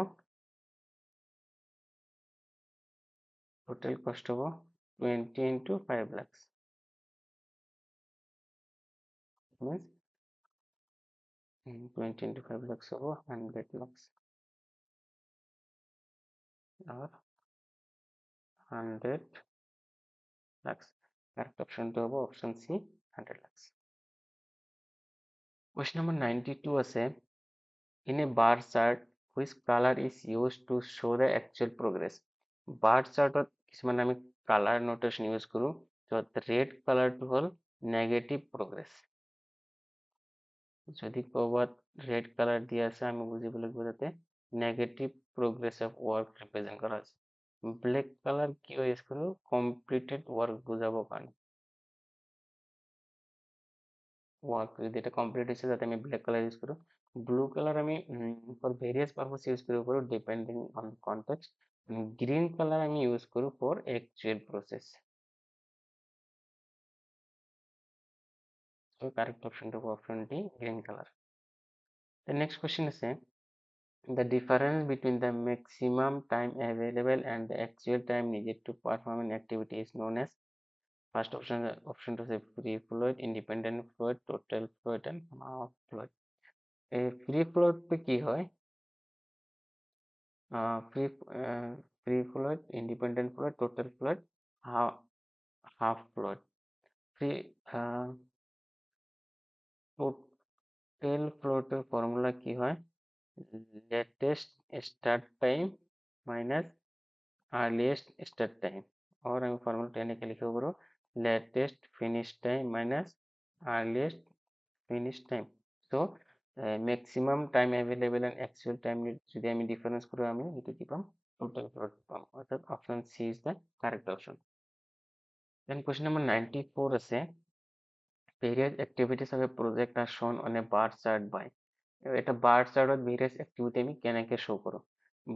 total cost হ'ব 20 into 5 lakhs means 20 into 5 lakhs হ'ব 100 lakhs or 100 lakhs correct option to হ'ব option C 100 lakhs. Question number 92 আছে in a bar chart which color is used to show the actual progress bar chart কিছুমান আমি color notation use কৰো য'ত red color টো হ'ল negative progress যদি ক'ৰবাত red color দিয়া আছে আমি বুজিব লাগিব যাতে negative progress of work represent কৰা হৈছে black color কিয় use কৰো completed work বুজাবৰ কাৰণে work যদি এটা complete হৈছে যাতে আমি black color use কৰো blue color আমি for various purpose use কৰিব পাৰো depending on context green color আমি use কৰো for actual process. So correct option to option D green color. The next question is the difference between the maximum time available and the actual time needed to perform an activity is known as first option to say free fluid independent fluid total fluid and half fluid. A free fluid पे की है free fluid independent fluid total fluid half fluid free total fluid formula की है latest start time minus earliest start time और আমি formula टेने के लिखे करो latest finish time minus earliest finish time. So maximum time available and actual time যদি আমি difference করি আমি এটা কি পাম total fluid পাম অর্থাৎ option C is the correct option. Then question number 94 আছে various activities of a project are shown on a bar chart by এটা bar chart of various activity আমি কেনেকে show করো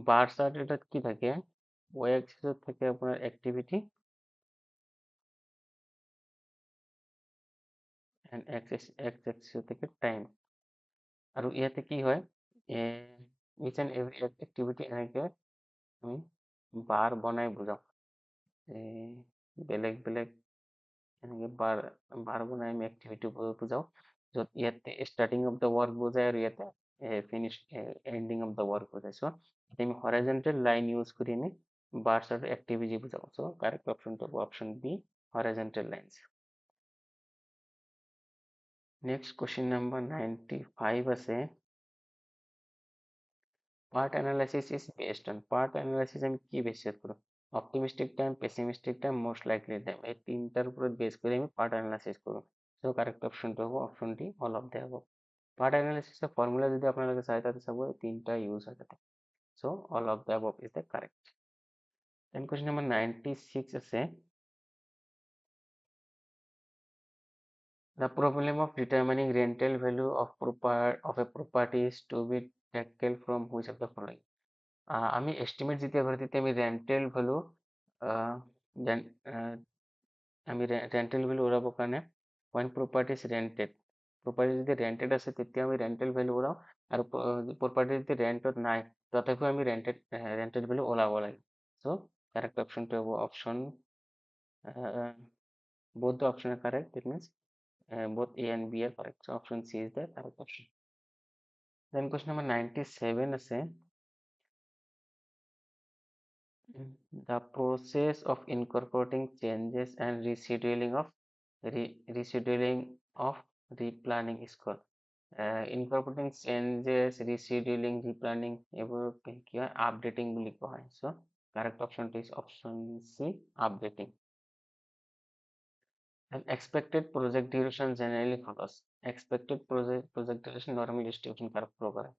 bar chart এটা কি থাকে y axis থাকে আপনার activity and x axis থেকে time আৰু ইয়াতে কি হয় each and every activity এনেকে আমি bar বনাই বুজাও বেলেগ বেলেগ এনেকে bar বনাই আমি activity বুজাও য'ত ইয়াতে starting of the work বুজাই আৰু ইয়াতে finish ending of the work বুজাই so আমি horizontal line use কৰি আমি bar chart activity বুজাও so correct option to option B horizontal lines. Next question number 95 আছে part analysis is based on part analysis আমি কি বেস করব optimistic time pessimistic time most likely time এই তিনটার উপর base করে আমি part analysis করব so correct option to হবে option D all of the above. part analysis এর formula যদি আপনাদের চাই তাহলে সব তিনটা ইউজ হয় তাতে so all of the above is the correct. Then question number 96 আছে the problem of determining rental value of a property is to be tackled from which of the following আমি এস্টিমেট দিতে পারি আমি rental value আমি rental value ওলাবৰ কাৰণে when property is rented property যদি rented আছে তেতিয়া আমি rental value ওলাও আৰু property যদি ৰেণ্টত নাই তথাপিও আমি ৰেণ্টেড বুলি ওলাব লাগে so correct option টো হ'ব option both the option are correct that means both A and B are correct so option C is the correct option then question number 97 আছে the process of incorporating changes and rescheduling of replanning is called incorporating changes rescheduling replanning এইবোৰ কি হয় updating বুলি কোৱা হয় so correct option is option C updating and expected project duration generally follows expected project duration normal distribution curve flow করে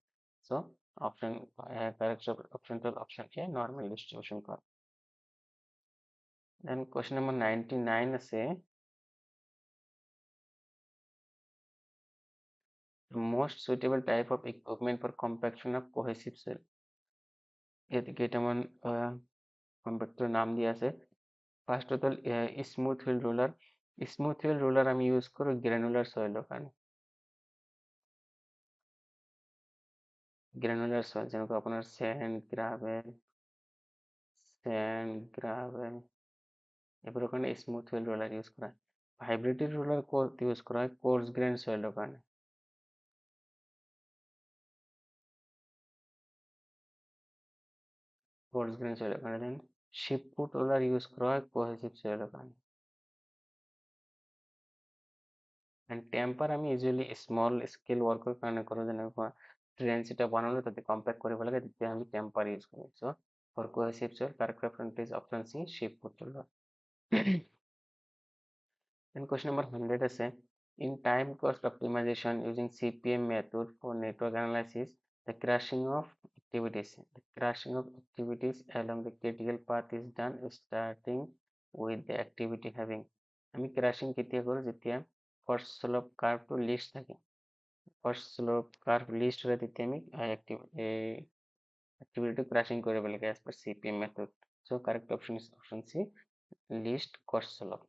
so option correct option to option A normal distribution curve then question number 99 আছে the most suitable type of equipment for compaction of cohesive soil ইয়াতে কেইটামান কম্পেক্টৰ নাম দিয়া আছে first হ'ল smooth field roller আমি use কৰোঁ গ্ৰেনুলাৰ চইলৰ কাৰণে গ্ৰেনুলাৰ চইল যেনেকুৱা আপোনাৰ চেণ্ড গ্ৰাভেল এইবোৰৰ কাৰণে স্মুথ ফিল্ড ৰোলাৰ ইউজ কৰা হাইব্ৰিড ৰোলাৰ ক'ত ইউজ কৰা হয় কোৰ্স গ্ৰেইন চইলৰ কাৰণে কোর্স গ্রেন সয়েলের কারণে দেন শিপপুট রোলার ইউজ করা হয় কোহেসিভ সয়েলের কারণে এন্ড টেম্পার আমি ইউজুয়ালি স্মল স্কেল ওয়ার্কের কারণে কৰো যেনেকুৱা ট্ৰেঞ্চ এটা বনালো তাতে কম্পেক্ট কৰিব লাগে তেতিয়া আমি টেম্পাৰ ইউজ কৰো so for cohesive soil correct option is option C sheep foot roller then question number 100 আছে in time cost optimization using CPM method for network analysis the crashing of activities along the critical path is done starting with the activity having আমি crashing কেতিয়া কৰো যেতিয়া first slope curve to list থাকে first slope curve list হলে তেতিয়া আমি activity crashing কৰিব লাগে as per CPM method so correct option is option C list cost slope